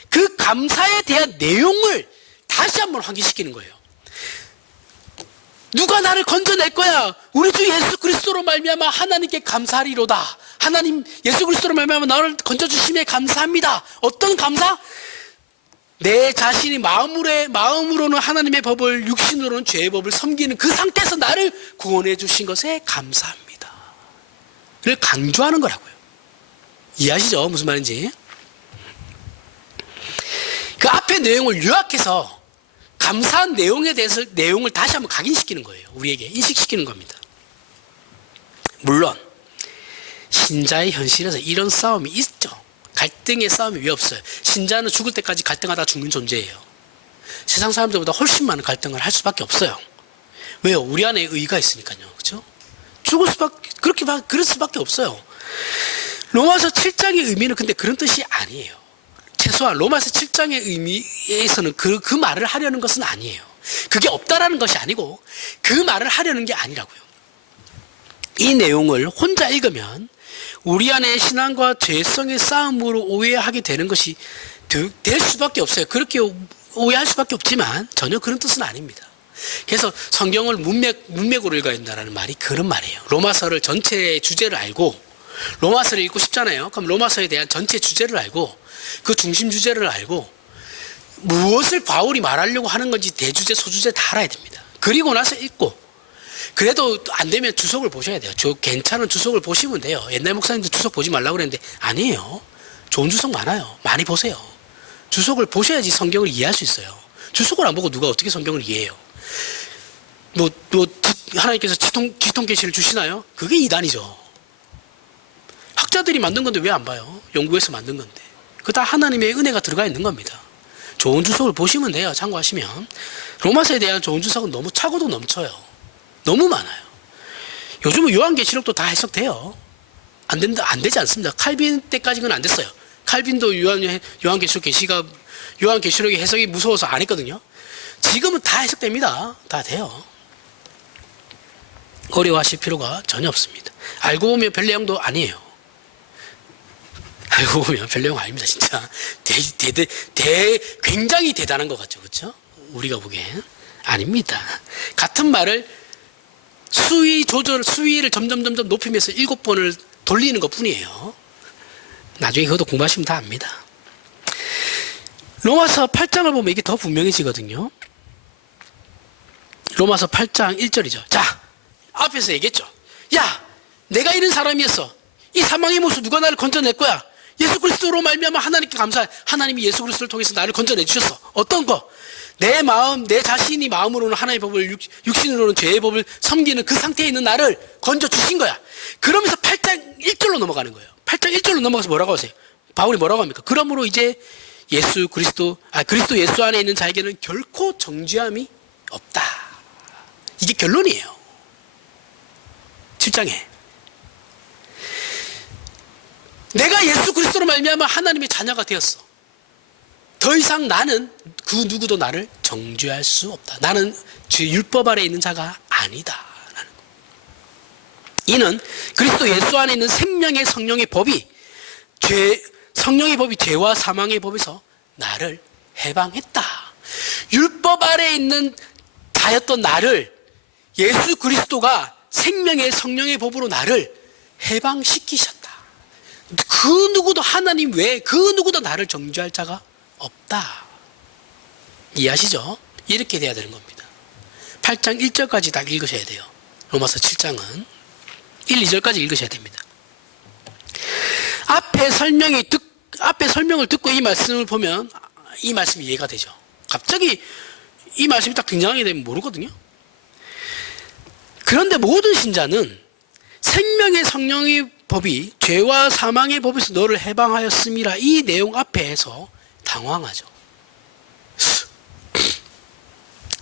그 감사에 대한 내용을 다시 한번 확인시키는 거예요. 누가 나를 건져낼 거야? 우리 주 예수 그리스도로 말미암아 하나님께 감사하리로다. 하나님 예수 그리스도로 말미암아 나를 건져주심에 감사합니다. 어떤 감사? 내 자신이 마음으로는 하나님의 법을 육신으로는 죄의 법을 섬기는 그 상태에서 나를 구원해 주신 것에 감사합니다. 를 강조하는 거라고요. 이해하시죠? 무슨 말인지? 그 앞의 내용을 요약해서 감사한 내용에 대해서 내용을 다시 한번 각인시키는 거예요. 우리에게 인식시키는 겁니다. 물론 신자의 현실에서 이런 싸움이 있죠. 갈등의 싸움이 왜 없어요? 신자는 죽을 때까지 갈등하다 죽는 존재예요. 세상 사람들보다 훨씬 많은 갈등을 할 수밖에 없어요. 왜요? 우리 안에 의가 있으니까요. 그렇죠? 그럴 수밖에 없어요. 로마서 7장의 의미는 근데 그런 뜻이 아니에요. 최소한 로마서 7장의 의미에서는 그 말을 하려는 것은 아니에요. 그게 없다라는 것이 아니고 그 말을 하려는 게 아니라고요. 이 내용을 혼자 읽으면 우리 안에 신앙과 죄성의 싸움으로 오해하게 되는 것이 될 수밖에 없어요. 그렇게 오해할 수밖에 없지만 전혀 그런 뜻은 아닙니다. 그래서 성경을 문맥으로 읽어야 된다는 말이 그런 말이에요. 로마서를 전체의 주제를 알고 로마서를 읽고 싶잖아요. 그럼 로마서에 대한 전체 주제를 알고 그 중심 주제를 알고 무엇을 바울이 말하려고 하는 건지 대주제 소주제 다 알아야 됩니다. 그리고 나서 읽고 그래도 안 되면 주석을 보셔야 돼요. 괜찮은 주석을 보시면 돼요. 옛날 목사님들 주석 보지 말라고 그랬는데 아니에요. 좋은 주석 많아요. 많이 보세요. 주석을 보셔야지 성경을 이해할 수 있어요. 주석을 안 보고 누가 어떻게 성경을 이해해요? 하나님께서 지통 계시를 주시나요? 그게 이단이죠. 학자들이 만든 건데 왜 안 봐요? 연구해서 만든 건데. 그거 다 하나님의 은혜가 들어가 있는 겁니다. 좋은 주석을 보시면 돼요. 참고하시면. 로마서에 대한 좋은 주석은 너무 차고도 넘쳐요. 너무 많아요. 요즘은 요한계시록도 다 해석돼요. 안 되지 않습니다. 칼빈 때까지는 안 됐어요. 칼빈도 요한계시록의 해석이 무서워서 안 했거든요. 지금은 다 해석됩니다. 다 돼요. 어려워하실 필요가 전혀 없습니다. 알고 보면 별 내용도 아니에요. 알고 보면 별 내용 아닙니다. 진짜 굉장히 대단한 것 같죠, 그렇죠? 우리가 보기엔 아닙니다. 같은 말을 수위를 점점 높이면서 7번을 돌리는 것 뿐이에요. 나중에 그것도 공부하시면 다 압니다. 로마서 8장을 보면 이게 더 분명해지거든요. 로마서 8장 1절이죠. 자, 앞에서 얘기했죠. 야, 내가 이런 사람이었어. 이 사망의 모습 누가 나를 건져낼 거야? 예수 그리스도로 말미암아 하나님께 감사해. 하나님이 예수 그리스도를 통해서 나를 건져내 주셨어. 어떤 거? 내 마음, 내 자신이 마음으로는 하나님의 법을, 육신으로는 죄의 법을 섬기는 그 상태에 있는 나를 건져 주신 거야. 그러면서 8장 1절로 넘어가는 거예요. 8장 1절로 넘어가서 뭐라고 하세요? 바울이 뭐라고 합니까? 그러므로 이제 그리스도 예수 안에 있는 자에게는 결코 정죄함이 없다. 이게 결론이에요. 7장에. 내가 예수 그리스도로 말미암아 하나님의 자녀가 되었어. 더 이상 나는 그 누구도 나를 정죄할 수 없다. 나는 율법 아래 있는 자가 아니다. 이는 그리스도 예수 안에 있는 생명의 성령의 법이 죄와 사망의 법에서 나를 해방했다. 율법 아래 있는 자였던 나를 예수 그리스도가 생명의 성령의 법으로 나를 해방시키셨다. 그 누구도 하나님 외에 그 누구도 나를 정죄할 자가 없다. 이해하시죠? 이렇게 돼야 되는 겁니다. 8장 1절까지 다 읽으셔야 돼요. 로마서 7장은 1, 2절까지 읽으셔야 됩니다. 앞에 설명을 듣고 이 말씀을 보면 이 말씀이 이해가 되죠. 갑자기 이 말씀이 딱 등장하게 되면 모르거든요. 그런데 모든 신자는 생명의 성령의 법이 죄와 사망의 법에서 너를 해방하였음이라 이 내용 앞에서 당황하죠.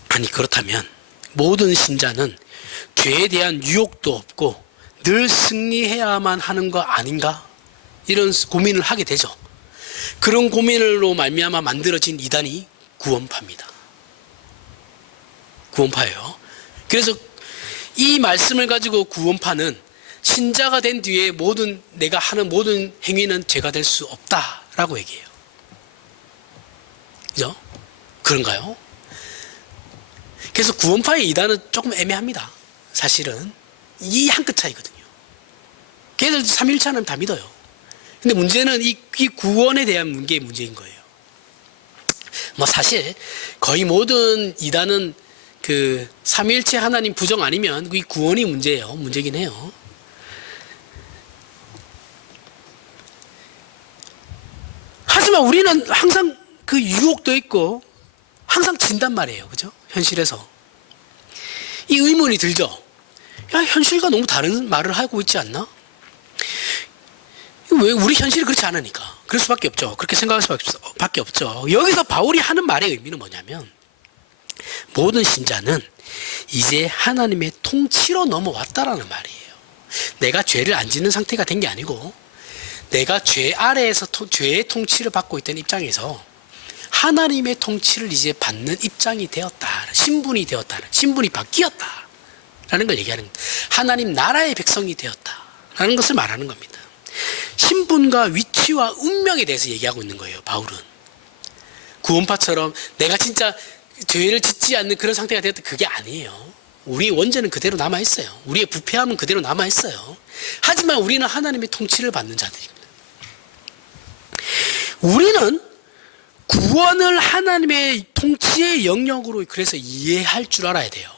아니 그렇다면 모든 신자는 죄에 대한 유혹도 없고 늘 승리해야만 하는 거 아닌가? 이런 고민을 하게 되죠. 그런 고민으로 말미암아 만들어진 이단이 구원파입니다. 구원파예요. 그래서 이 말씀을 가지고 구원파는 신자가 된 뒤에 내가 하는 모든 행위는 죄가 될 수 없다라고 얘기해요. 그죠? 그런가요? 그래서 구원파의 이단은 조금 애매합니다. 사실은 이 한 끗 차이거든요. 걔들 삼위일체는 다 믿어요. 근데 문제는 이 구원에 대한 게 문제인 거예요. 사실 거의 모든 이단은 그 삼위일체 하나님 부정 아니면 이 구원이 문제긴 해요. 하지만 우리는 항상 그 유혹도 있고 항상 진단 말이에요. 그죠? 현실에서. 이 의문이 들죠? 야, 현실과 너무 다른 말을 하고 있지 않나? 왜 우리 현실이 그렇지 않으니까. 그럴 수밖에 없죠. 그렇게 생각할 수밖에 없죠. 여기서 바울이 하는 말의 의미는 뭐냐면 모든 신자는 이제 하나님의 통치로 넘어왔다라는 말이에요. 내가 죄를 안 짓는 상태가 된 게 아니고 내가 죄 아래에서 죄의 통치를 받고 있던 입장에서 하나님의 통치를 이제 받는 입장이 되었다. 신분이 바뀌었다라는 걸 얘기하는 거예요. 하나님 나라의 백성이 되었다라는 것을 말하는 겁니다. 신분과 위치와 운명에 대해서 얘기하고 있는 거예요. 바울은. 구원파처럼 내가 진짜 죄를 짓지 않는 그런 상태가 되었다. 그게 아니에요. 우리의 원죄는 그대로 남아있어요. 우리의 부패함은 그대로 남아있어요. 하지만 우리는 하나님의 통치를 받는 자들입니다. 우리는 구원을 하나님의 통치의 영역으로 그래서 이해할 줄 알아야 돼요.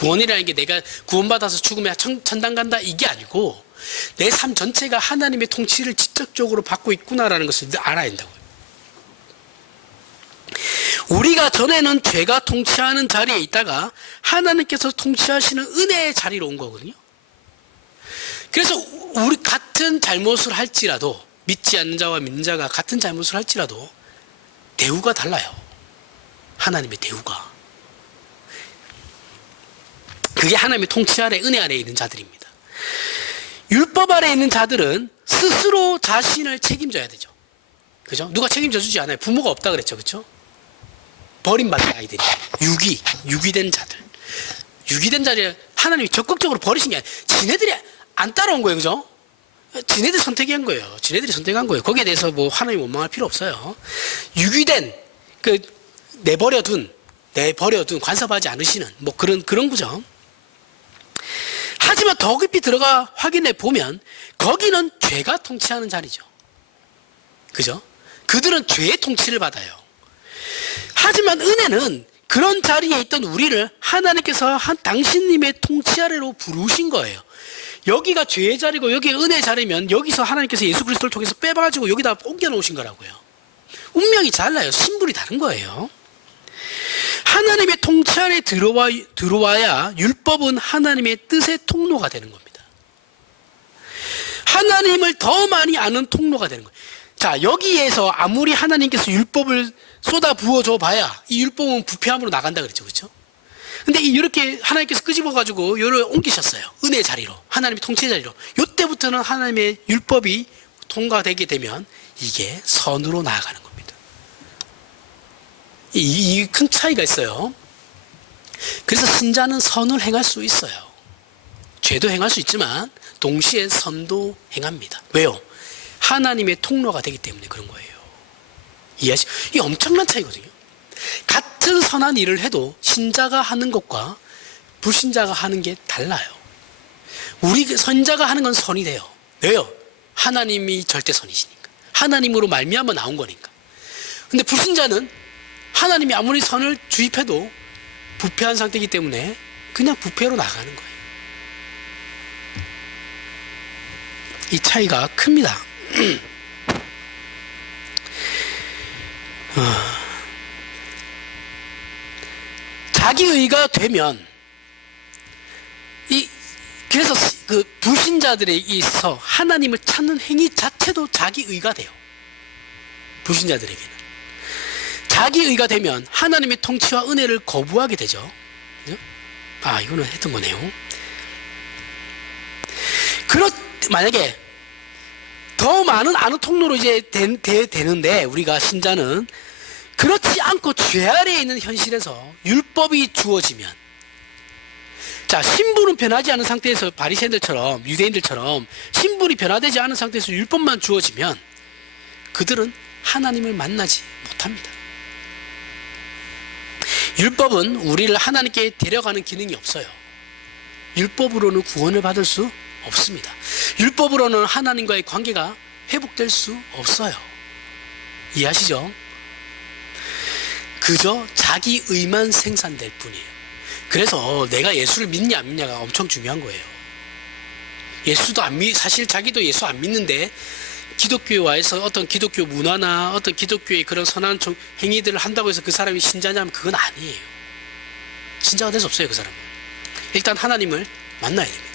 구원이라는 게 내가 구원받아서 죽으면 천당 간다 이게 아니고 내 삶 전체가 하나님의 통치를 직접적으로 받고 있구나라는 것을 알아야 된다고요. 우리가 전에는 죄가 통치하는 자리에 있다가 하나님께서 통치하시는 은혜의 자리로 온 거거든요. 그래서 우리 같은 잘못을 할지라도, 믿지 않는 자와 믿는 자가 같은 잘못을 할지라도 대우가 달라요. 하나님의 대우가. 그게 하나님의 통치 아래, 은혜 아래 있는 자들입니다. 율법 아래 있는 자들은 스스로 자신을 책임져야 되죠. 그죠? 누가 책임져 주지 않아요. 부모가 없다 그랬죠. 그죠? 버림받은 아이들이. 유기된 자들. 유기된 자를 하나님이 적극적으로 버리신 게 아니에요. 지네들이 안 따라온 거예요. 그죠? 지네들이 선택한 거예요. 지네들이 선택한 거예요. 거기에 대해서 뭐 하나님 원망할 필요 없어요. 유기된, 내버려둔, 간섭하지 않으시는, 뭐 그런 거죠. 하지만 더 깊이 들어가 확인해 보면, 거기는 죄가 통치하는 자리죠. 그죠? 그들은 죄의 통치를 받아요. 하지만 은혜는 그런 자리에 있던 우리를 하나님께서 당신님의 통치 아래로 부르신 거예요. 여기가 죄의 자리고 여기가 은혜의 자리면 여기서 하나님께서 예수 그리스도를 통해서 빼봐가지고 여기다 옮겨 놓으신 거라고요. 운명이 달라요. 신분이 다른 거예요. 하나님의 통치 아래 들어와야 율법은 하나님의 뜻의 통로가 되는 겁니다. 하나님을 더 많이 아는 통로가 되는 거예요. 자, 여기에서 아무리 하나님께서 율법을 쏟아 부어줘 봐야 이 율법은 부패함으로 나간다 그랬죠. 그렇죠? 근데 이렇게 하나님께서 끄집어가지고 요를 옮기셨어요. 은혜의 자리로. 하나님의 통치의 자리로. 요때부터는 하나님의 율법이 통과되게 되면 이게 선으로 나아가는 겁니다. 이 큰 차이가 있어요. 그래서 신자는 선을 행할 수 있어요. 죄도 행할 수 있지만 동시에 선도 행합니다. 왜요? 하나님의 통로가 되기 때문에 그런 거예요. 이해하시죠? 이게 엄청난 차이거든요. 같은 선한 일을 해도 신자가 하는 것과 불신자가 하는 게 달라요. 우리 선자가 하는 건 선이 돼요. 왜요? 하나님이 절대선이시니까. 하나님으로 말미암아 나온 거니까. 근데 불신자는 하나님이 아무리 선을 주입해도 부패한 상태이기 때문에 그냥 부패로 나가는 거예요. 이 차이가 큽니다. 자기의가 되면 그래서 그 불신자들에 있어 하나님을 찾는 행위 자체도 자기의가 돼요. 불신자들에게는 자기의가 되면 하나님의 통치와 은혜를 거부하게 되죠. 그죠? 이거는 했던 거네요. 만약에 더 많은 아는 통로로 이제 되는데 우리가 신자는 그렇지 않고 죄 아래에 있는 현실에서 율법이 주어지면, 자, 신분은 변하지 않은 상태에서 바리새인들처럼, 유대인들처럼 신분이 변화되지 않은 상태에서 율법만 주어지면 그들은 하나님을 만나지 못합니다. 율법은 우리를 하나님께 데려가는 기능이 없어요. 율법으로는 구원을 받을 수 없습니다. 율법으로는 하나님과의 관계가 회복될 수 없어요. 이해하시죠? 그저 자기 의만 생산될 뿐이에요. 그래서 내가 예수를 믿냐 안 믿냐가 엄청 중요한 거예요. 사실 자기도 예수 안 믿는데 기독교에 와서 어떤 기독교 문화나 어떤 기독교의 그런 선한 행위들을 한다고 해서 그 사람이 신자냐면 그건 아니에요. 신자가 될 수 없어요. 그 사람은 일단 하나님을 만나야 됩니다.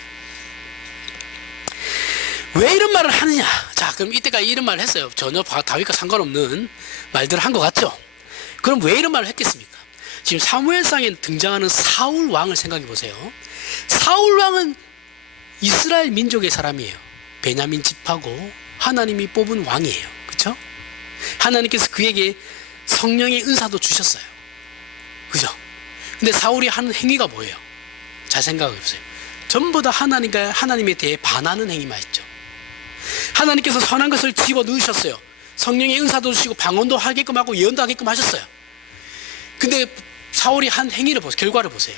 왜 이런 말을 하느냐? 자, 그럼 이때까지 이런 말을 했어요. 전혀 다윗과 상관없는 말들을 한 것 같죠? 그럼 왜 이런 말을 했겠습니까? 지금 사무엘상에 등장하는 사울 왕을 생각해 보세요. 사울 왕은 이스라엘 민족의 사람이에요. 베냐민 집하고 하나님이 뽑은 왕이에요. 그렇죠? 하나님께서 그에게 성령의 은사도 주셨어요. 그죠? 근데 사울이 하는 행위가 뭐예요? 잘 생각해 보세요. 전부 다 하나님에 대해 반하는 행위만 했죠. 하나님께서 선한 것을 집어 넣으셨어요. 성령의 은사도 주시고 방언도 하게끔 하고 예언도 하게끔 하셨어요. 근데 사울이 한 행위를 보세요. 결과를 보세요.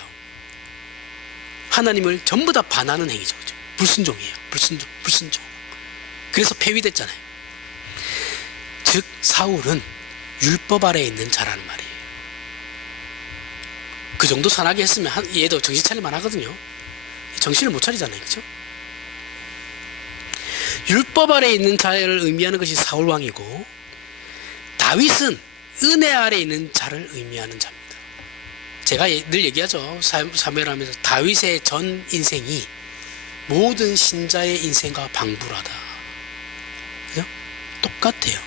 하나님을 전부 다 반하는 행위죠. 그렇죠? 불순종이에요. 불순종. 그래서 폐위됐잖아요. 즉 사울은 율법 아래에 있는 자라는 말이에요. 그 정도 선하게 했으면 얘도 정신 차릴만 하거든요. 정신을 못 차리잖아요. 그죠? 율법 아래 있는 자를 의미하는 것이 사울왕이고, 다윗은 은혜 아래 있는 자를 의미하는 자입니다. 제가 늘 얘기하죠. 사무엘 하면서 다윗의 전 인생이 모든 신자의 인생과 방불하다. 그죠? 똑같아요.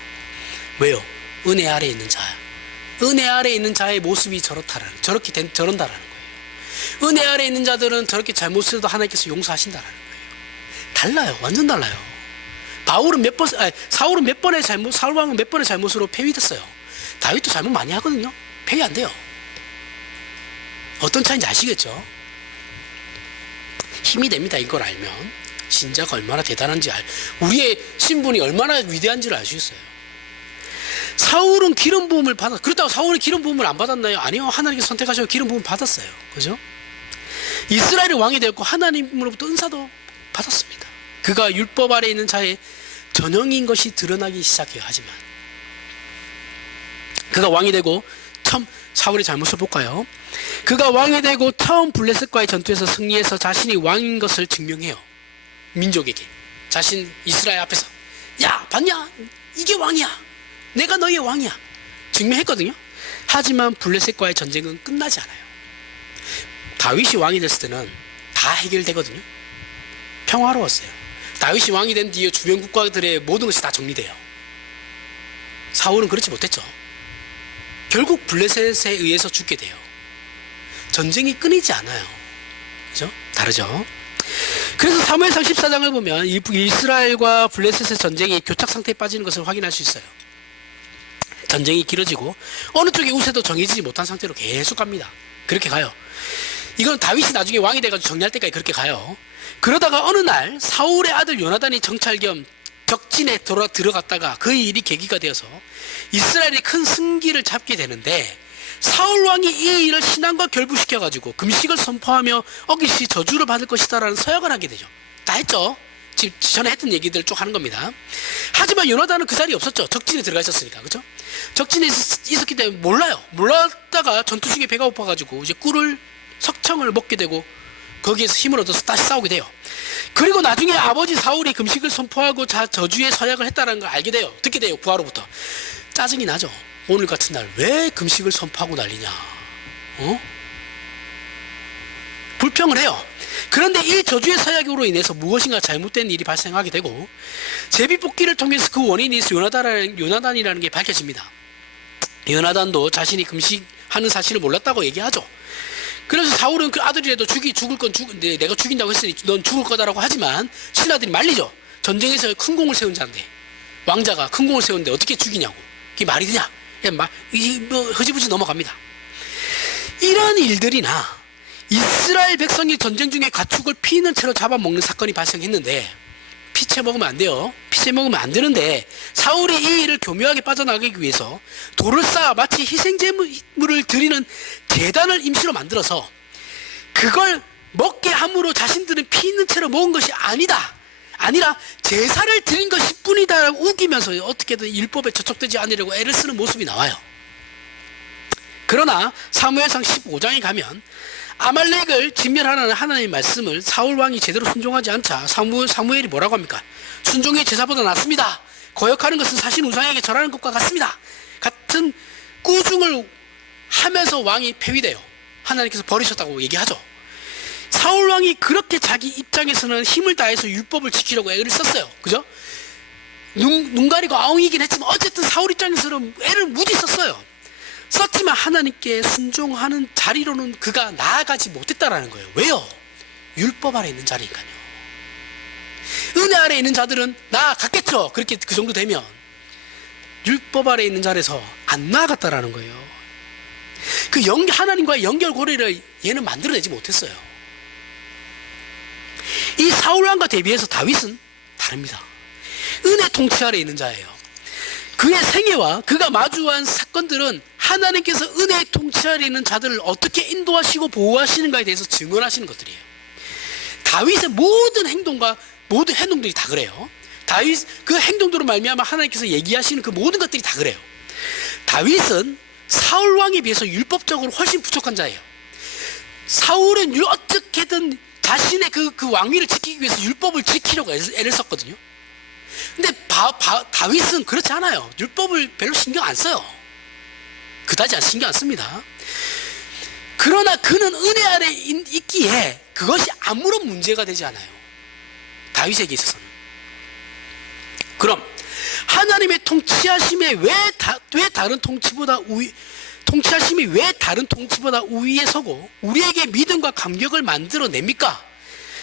왜요? 은혜 아래 있는 자야. 은혜 아래 있는 자의 모습이 저런다라는 거예요. 은혜 아래 있는 자들은 저렇게 잘못해도 하나님께서 용서하신다라는 거예요. 달라요. 완전 달라요. 사울은 사울왕은 몇 번의 잘못으로 폐위됐어요. 다윗도 잘못 많이 하거든요. 폐위 안 돼요. 어떤 차이인지 아시겠죠? 힘이 됩니다. 이걸 알면. 신자가 얼마나 대단한지 우리의 신분이 얼마나 위대한지를 알 수 있어요. 사울은 기름 부음을 그렇다고 사울이 기름 부음을 안 받았나요? 아니요. 하나님께서 선택하셔서 기름 부음 받았어요. 그죠? 이스라엘의 왕이 되었고 하나님으로부터 은사도 받았습니다. 그가 율법 아래 있는 자의 전형인 것이 드러나기 시작해요. 하지만 그가 왕이 되고 처음 사울의 잘못을 볼까요? 그가 왕이 되고 처음 블레셋과의 전투에서 승리해서 자신이 왕인 것을 증명해요. 민족에게. 자신 이스라엘 앞에서. 야, 봤냐? 이게 왕이야. 내가 너희의 왕이야. 증명했거든요. 하지만 블레셋과의 전쟁은 끝나지 않아요. 다윗이 왕이 됐을 때는 다 해결되거든요. 평화로웠어요. 다윗이 왕이 된 뒤에 주변 국가들의 모든 것이 다 정리돼요. 사울은 그렇지 못했죠. 결국 블레셋에 의해서 죽게 돼요. 전쟁이 끊이지 않아요. 그죠? 다르죠? 그래서 사무엘상 14장을 보면 이스라엘과 블레셋의 전쟁이 교착 상태에 빠지는 것을 확인할 수 있어요. 전쟁이 길어지고 어느 쪽의 우세도 정해지지 못한 상태로 계속 갑니다. 그렇게 가요. 이건 다윗이 나중에 왕이 돼가지고 정리할 때까지 그렇게 가요. 그러다가 어느 날 사울의 아들 요나단이 정찰 겸 격진에 들어갔다가 그 일이 계기가 되어서 이스라엘이 큰 승기를 잡게 되는데, 사울 왕이 이 일을 신앙과 결부시켜가지고 금식을 선포하며 어기시 저주를 받을 것이다라는 서약을 하게 되죠. 다 했죠. 지금 전에 했던 얘기들 쭉 하는 겁니다. 하지만 요나단은 그 자리에 없었죠. 적진에 들어가 있었으니까. 그죠? 적진에 있었기 때문에 몰랐다가 전투 중에 배가 고파가지고 이제 석청을 먹게 되고 거기에서 힘을 얻어서 다시 싸우게 돼요. 그리고 나중에 아버지 사울이 금식을 선포하고 저주의 서약을 했다는 걸 알게 돼요. 듣게 돼요. 부하로부터. 짜증이 나죠. 오늘 같은 날 왜 금식을 선포하고 난리냐. 불평을 해요. 그런데 이 저주의 서약으로 인해서 무엇인가 잘못된 일이 발생하게 되고, 제비뽑기를 통해서 그 원인이 요나단이라는 게 밝혀집니다. 요나단도 자신이 금식하는 사실을 몰랐다고 얘기하죠. 그래서 사울은 그 아들이라도 죽을 건 내가 죽인다고 했으니 넌 죽을 거다라고 하지만 신하들이 말리죠. 전쟁에서 큰 공을 세운 자인데, 왕자가 큰 공을 세우는데 어떻게 죽이냐고. 그게 말이 되냐. 흐지부지 넘어갑니다. 이런 일들이나 이스라엘 백성이 전쟁 중에 가축을 피 있는 채로 잡아먹는 사건이 발생했는데, 피채 먹으면 안 돼요. 피채 먹으면 안 되는데 사울이 이 일을 교묘하게 빠져나가기 위해서 돌을 쌓아 마치 희생제물을 드리는 제단을 임시로 만들어서 그걸 먹게 함으로 자신들은 피 있는 채로 먹은 것이 아니라 제사를 드린 것일 뿐이다 우기면서 어떻게든 율법에 저촉되지 않으려고 애를 쓰는 모습이 나와요. 그러나 사무엘상 15장에 가면 아말렉을 진멸하라는 하나님의 말씀을 사울 왕이 제대로 순종하지 않자 사무엘이 뭐라고 합니까? 순종이 제사보다 낫습니다. 거역하는 것은 사신 우상에게 절하는 것과 같습니다. 같은 꾸중을 하면서 왕이 폐위돼요. 하나님께서 버리셨다고 얘기하죠. 사울 왕이 그렇게 자기 입장에서는 힘을 다해서 율법을 지키려고 애를 썼어요. 그죠? 눈 가리고 아웅이긴 했지만 어쨌든 사울 입장에서는 애를 무지 썼어요. 썼지만 하나님께 순종하는 자리로는 그가 나아가지 못했다라는 거예요. 왜요? 율법 아래 있는 자리니까요. 은혜 아래 있는 자들은 나아갔겠죠. 그렇게 그 정도 되면. 율법 아래 있는 자리에서 안 나아갔다라는 거예요. 하나님과의 연결고리를 얘는 만들어내지 못했어요. 이 사울왕과 대비해서 다윗은 다릅니다. 은혜 통치 아래 있는 자예요. 그의 생애와 그가 마주한 사건들은 하나님께서 은혜의 통치 아래 있는 자들을 어떻게 인도하시고 보호하시는가에 대해서 증언하시는 것들이에요. 다윗의 모든 행동들이 다 그래요. 다윗 그 행동들로 말미암아 하나님께서 얘기하시는 그 모든 것들이 다 그래요. 다윗은 사울 왕에 비해서 율법적으로 훨씬 부족한 자예요. 사울은 어떻게든 자신의 그 왕위를 지키기 위해서 율법을 지키려고 애를 썼거든요. 근데 다윗은 그렇지 않아요. 율법을 별로 신경 안 써요. 그다지 신경 안 씁니다. 그러나 그는 은혜 아래 있기에 그것이 아무런 문제가 되지 않아요. 다윗에게 있어서는. 그럼 하나님의 통치하심이 왜 다른 통치보다 우위에 서고 우리에게 믿음과 감격을 만들어냅니까?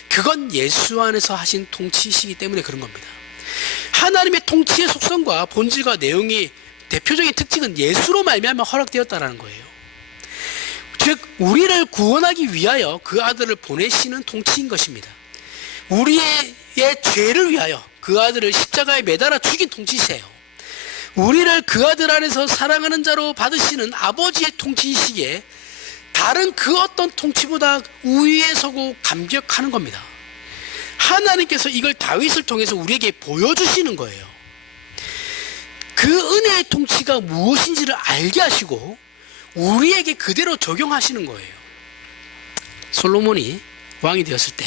그건 예수 안에서 하신 통치이시기 때문에 그런 겁니다. 하나님의 통치의 속성과 본질과 내용이 대표적인 특징은 예수로 말미암아 허락되었다라는 거예요. 즉 우리를 구원하기 위하여 그 아들을 보내시는 통치인 것입니다. 우리의 죄를 위하여 그 아들을 십자가에 매달아 죽인 통치세요. 우리를 그 아들 안에서 사랑하는 자로 받으시는 아버지의 통치이시기에 다른 그 어떤 통치보다 우위에 서고 감격하는 겁니다. 하나님께서 이걸 다윗을 통해서 우리에게 보여주시는 거예요. 그 은혜의 통치가 무엇인지를 알게 하시고 우리에게 그대로 적용하시는 거예요. 솔로몬이 왕이 되었을 때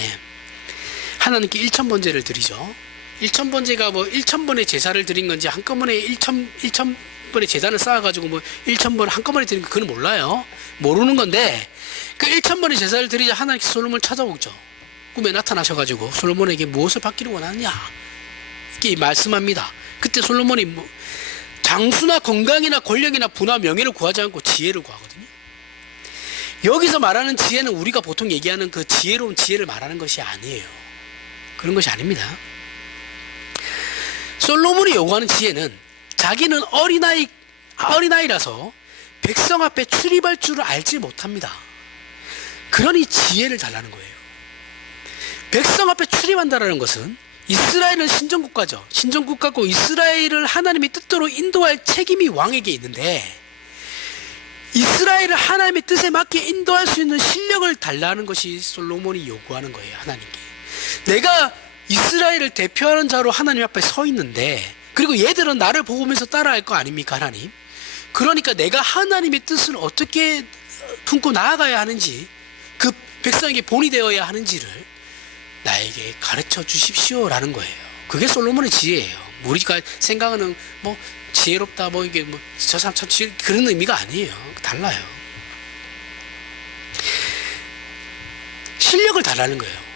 하나님께 1000번제를 드리죠. 1000번제가 뭐 1000번의 제사를 드린 건지 한꺼번에 1000번의 제단을 쌓아가지고 뭐 1000번 한꺼번에 드린 거 그건 몰라요. 모르는 건데 그 1000번의 제사를 드리자 하나님께서 솔로몬을 찾아오죠. 꿈에 나타나셔가지고 솔로몬에게 무엇을 받기를 원하느냐 이렇게 말씀합니다. 그때 솔로몬이 뭐 장수나 건강이나 권력이나 부나 명예를 구하지 않고 지혜를 구하거든요. 여기서 말하는 지혜는 우리가 보통 얘기하는 그 지혜로운 지혜를 말하는 것이 아니에요. 그런 것이 아닙니다. 솔로몬이 요구하는 지혜는 자기는 어린아이라서 백성 앞에 출입할 줄을 알지 못합니다. 그러니 지혜를 달라는 거예요. 백성 앞에 출입한다는 것은 이스라엘은 신정국가죠. 신정국가고 이스라엘을 하나님의 뜻대로 인도할 책임이 왕에게 있는데 이스라엘을 하나님의 뜻에 맞게 인도할 수 있는 실력을 달라는 것이 솔로몬이 요구하는 거예요. 하나님께. 내가 이스라엘을 대표하는 자로 하나님 앞에 서 있는데 그리고 얘들은 나를 보면서 따라할 거 아닙니까 하나님? 그러니까 내가 하나님의 뜻을 어떻게 품고 나아가야 하는지 그 백성에게 본이 되어야 하는지를 나에게 가르쳐 주십시오라는 거예요. 그게 솔로몬의 지혜예요. 우리가 생각하는 뭐 지혜롭다 뭐 이게 뭐 저 사람 참 그런 의미가 아니에요. 달라요. 실력을 달라는 거예요.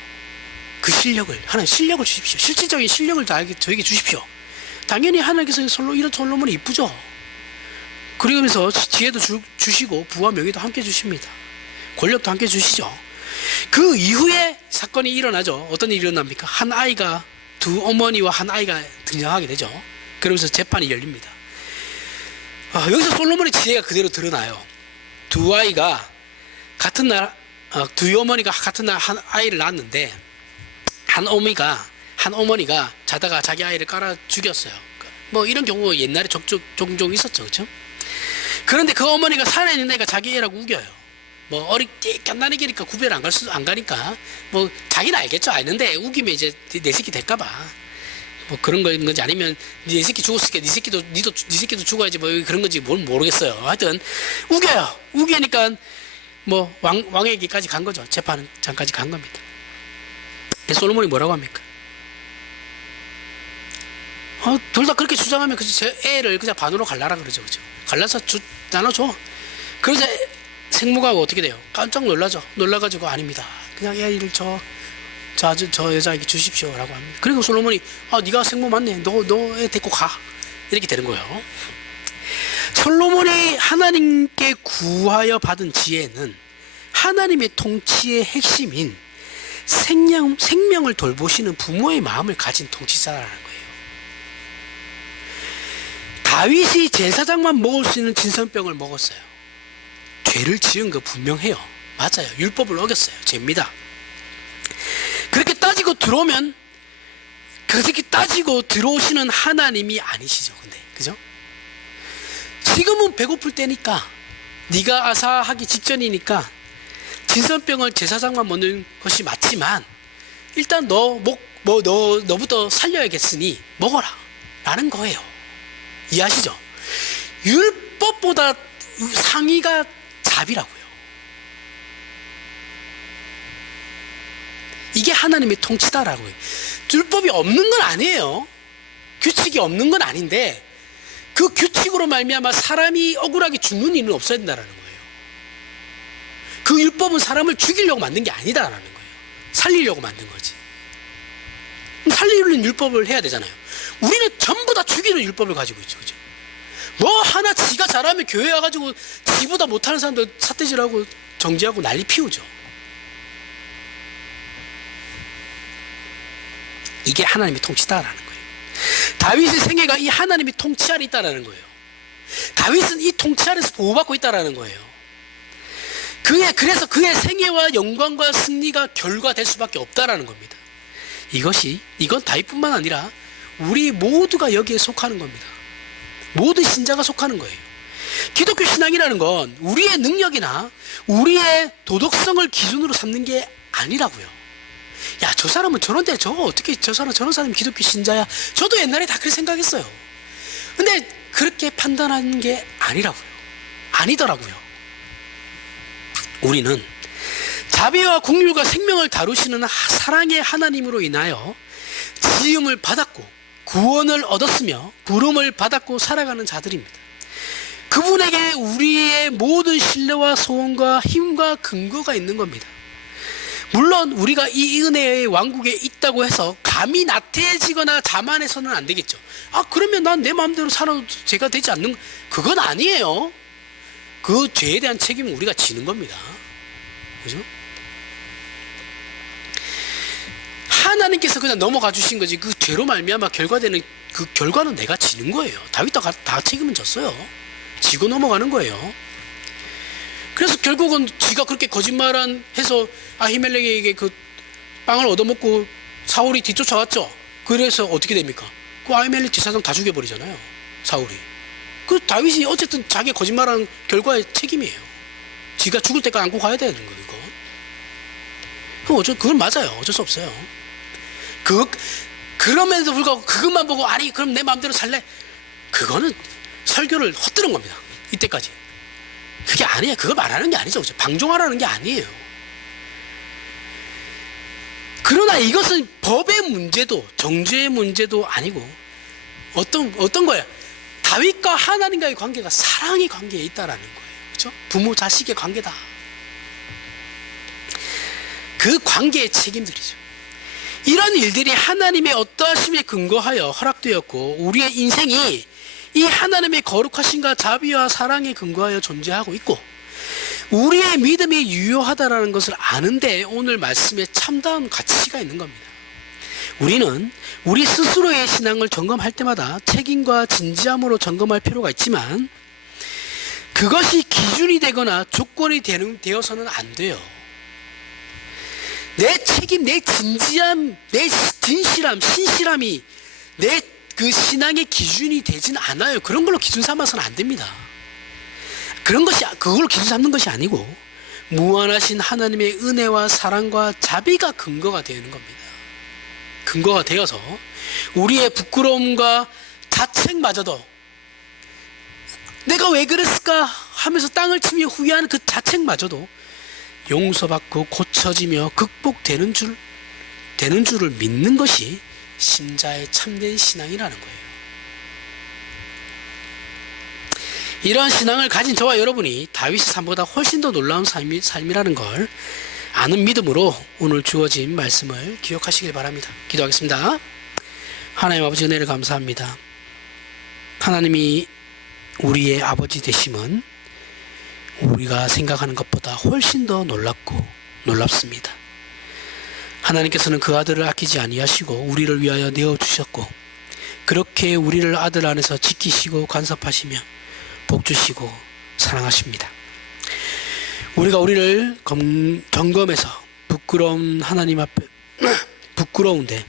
그 실력을 하나님 실력을 주십시오. 실질적인 실력을 저에게 주십시오. 당연히 하나님께서 이런 솔로몬이 이쁘죠. 그러면서 지혜도 주시고 부와 명예도 함께 주십니다. 권력도 함께 주시죠. 그 이후에 사건이 일어나죠. 어떤 일이 일어납니까? 한 아이가 두 어머니와 한 아이가 등장하게 되죠. 그러면서 재판이 열립니다. 여기서 솔로몬의 지혜가 그대로 드러나요. 두 아이가 같은 날, 두 어머니가 같은 날 한 아이를 낳았는데 한 어머니가 자다가 자기 아이를 깔아 죽였어요. 뭐 이런 경우 옛날에 종종 있었죠, 그렇죠? 그런데 그 어머니가 살아있는 애가 자기 애라고 우겨요. 뭐 어리게 갓난아기니까 구별 안 가니까 뭐 자기는 알겠죠. 아는데 우기면 이제 내 새끼 될까봐 뭐 그런 건지 아니면 네 새끼 죽었으니까 네 새끼도 죽어야지 뭐 그런 건지 뭘 모르겠어요. 하여튼 우겨요. 우기니까 뭐 왕에게까지 간 거죠. 재판장까지 간 겁니다. 솔로몬이 뭐라고 합니까? 둘 다 그렇게 주장하면 제 애를 그냥 반으로 갈라라 그러죠, 그죠? 갈라서 나눠줘. 그러자 생모가 어떻게 돼요? 깜짝 놀라가지고 아닙니다. 그냥 애를 저 여자에게 주십시오라고 합니다. 그리고 솔로몬이 네가 생모 맞네. 너 애 데리고 가. 이렇게 되는 거예요. 솔로몬이 하나님께 구하여 받은 지혜는 하나님의 통치의 핵심인 생명을 돌보시는 부모의 마음을 가진 통치자라는 거예요. 다윗이 제사장만 먹을 수 있는 진설병을 먹었어요. 죄를 지은 거 분명해요. 맞아요. 율법을 어겼어요. 죄입니다. 그렇게 따지고 들어오면 그렇게 따지고 들어오시는 하나님이 아니시죠. 근데 그죠? 지금은 배고플 때니까 네가 아사하기 직전이니까 진설병을 제사장만 먹는 것이 맞지만 일단 너부터 살려야겠으니 먹어라 라는 거예요. 이해하시죠? 율법보다 상위가 자비라고요. 이게 하나님의 통치다라고 해요. 율법이 없는 건 아니에요. 규칙이 없는 건 아닌데 그 규칙으로 말미암아 사람이 억울하게 죽는 일은 없어야 된다는 거예요. 그 율법은 사람을 죽이려고 만든 게 아니다라는 거예요. 살리려고 만든 거지. 살리는 율법을 해야 되잖아요. 우리는 전부 다 죽이는 율법을 가지고 있죠. 그죠? 뭐 하나 지가 잘하면 교회 와가지고 지보다 못하는 사람들 삿대질하고 정지하고 난리 피우죠. 이게 하나님의 통치다라는 거예요. 다윗의 생애가 이 하나님의 통치 아래 있다라는 거예요. 다윗은 이 통치 아래서 보호받고 있다라는 거예요. 그래서 그의 생애와 영광과 승리가 결과될 수밖에 없다라는 겁니다. 이건 다윗뿐만 아니라 우리 모두가 여기에 속하는 겁니다. 모든 신자가 속하는 거예요. 기독교 신앙이라는 건 우리의 능력이나 우리의 도덕성을 기준으로 삼는 게 아니라고요. 야, 저 사람은 저런데 어떻게 저런 사람이 기독교 신자야? 저도 옛날에 다 그렇게 생각했어요. 근데 그렇게 판단하는 게 아니더라고요. 우리는 자비와 긍휼과 생명을 다루시는 사랑의 하나님으로 인하여 지음을 받았고 구원을 얻었으며 부름을 받았고 살아가는 자들입니다. 그분에게 우리의 모든 신뢰와 소원과 힘과 근거가 있는 겁니다. 물론 우리가 이 은혜의 왕국에 있다고 해서 감히 나태해지거나 자만해서는 안 되겠죠. 그러면 난 내 마음대로 살아도 죄가 되지 않는, 그건 아니에요. 그 죄에 대한 책임은 우리가 지는 겁니다. 그죠? 하나님께서 그냥 넘어가 주신 거지, 그 죄로 말미암아 결과되는 그 결과는 내가 지는 거예요. 다윗도 다 책임은 졌어요. 지고 넘어가는 거예요. 그래서 결국은 지가 그렇게 해서 아히멜렉에게 그 빵을 얻어먹고 사울이 뒤쫓아왔죠. 그래서 어떻게 됩니까? 그 아히멜렉 제사장 다 죽여버리잖아요, 사울이. 그 다윗이 어쨌든 자기 거짓말한 결과의 책임이에요. 지가 죽을 때까지 안고 가야 되는 거예요, 이거. 그건 맞아요. 어쩔 수 없어요. 그럼에도 불구하고 그것만 보고 그럼 내 마음대로 살래? 그거는 설교를 헛들은 겁니다. 이때까지. 그게 아니에요. 그거 말하는 게 아니죠. 그렇죠? 방종하라는 게 아니에요. 그러나 이것은 법의 문제도 정죄의 문제도 아니고 어떤 거예요? 다윗과 하나님과의 관계가 사랑의 관계에 있다라는 거예요. 그렇죠? 부모 자식의 관계다. 그 관계의 책임들이죠. 이런 일들이 하나님의 어떠하심에 근거하여 허락되었고 우리의 인생이 이 하나님의 거룩하심과 자비와 사랑에 근거하여 존재하고 있고 우리의 믿음이 유효하다라는 것을 아는데 오늘 말씀에 참다운 가치가 있는 겁니다. 우리는 우리 스스로의 신앙을 점검할 때마다 책임과 진지함으로 점검할 필요가 있지만 그것이 기준이 되거나 조건이 되어서는 안 돼요. 내 책임, 내 진지함, 내 진실함, 신실함이 내 그 신앙의 기준이 되진 않아요. 그런 걸로 기준 삼아서는 안 됩니다. 그걸로 기준 삼는 것이 아니고 무한하신 하나님의 은혜와 사랑과 자비가 근거가 되는 겁니다. 근거가 되어서 우리의 부끄러움과 자책마저도 내가 왜 그랬을까 하면서 땅을 치며 후회하는 그 자책마저도 용서받고 고쳐지며 극복되는 줄을 믿는 것이 신자의 참된 신앙이라는 거예요. 이러한 신앙을 가진 저와 여러분이 다윗의 삶보다 훨씬 더 놀라운 삶이라는 걸 아는 믿음으로 오늘 주어진 말씀을 기억하시길 바랍니다. 기도하겠습니다. 하나님 아버지 은혜를 감사합니다. 하나님이 우리의 아버지 되심은 우리가 생각하는 것보다 훨씬 더 놀랍습니다. 하나님께서는 그 아들을 아끼지 아니하시고 우리를 위하여 내어주셨고 그렇게 우리를 아들 안에서 지키시고 간섭하시며 복주시고 사랑하십니다. 우리가 우리를 점검해서 부끄러운 하나님 앞에 부끄러운데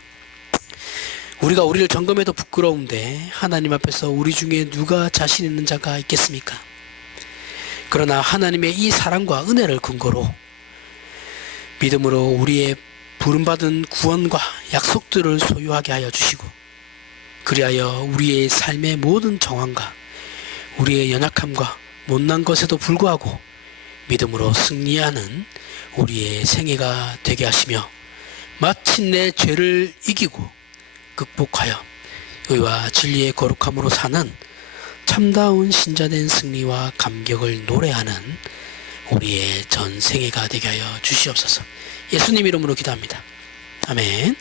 우리가 우리를 점검해도 부끄러운데 하나님 앞에서 우리 중에 누가 자신 있는 자가 있겠습니까? 그러나 하나님의 이 사랑과 은혜를 근거로 믿음으로 우리의 부름받은 구원과 약속들을 소유하게 하여 주시고 그리하여 우리의 삶의 모든 정황과 우리의 연약함과 못난 것에도 불구하고 믿음으로 승리하는 우리의 생애가 되게 하시며 마침내 죄를 이기고 극복하여 의와 진리의 거룩함으로 사는 참다운 신자된 승리와 감격을 노래하는 우리의 전생애가 되게 하여 주시옵소서. 예수님 이름으로 기도합니다. 아멘.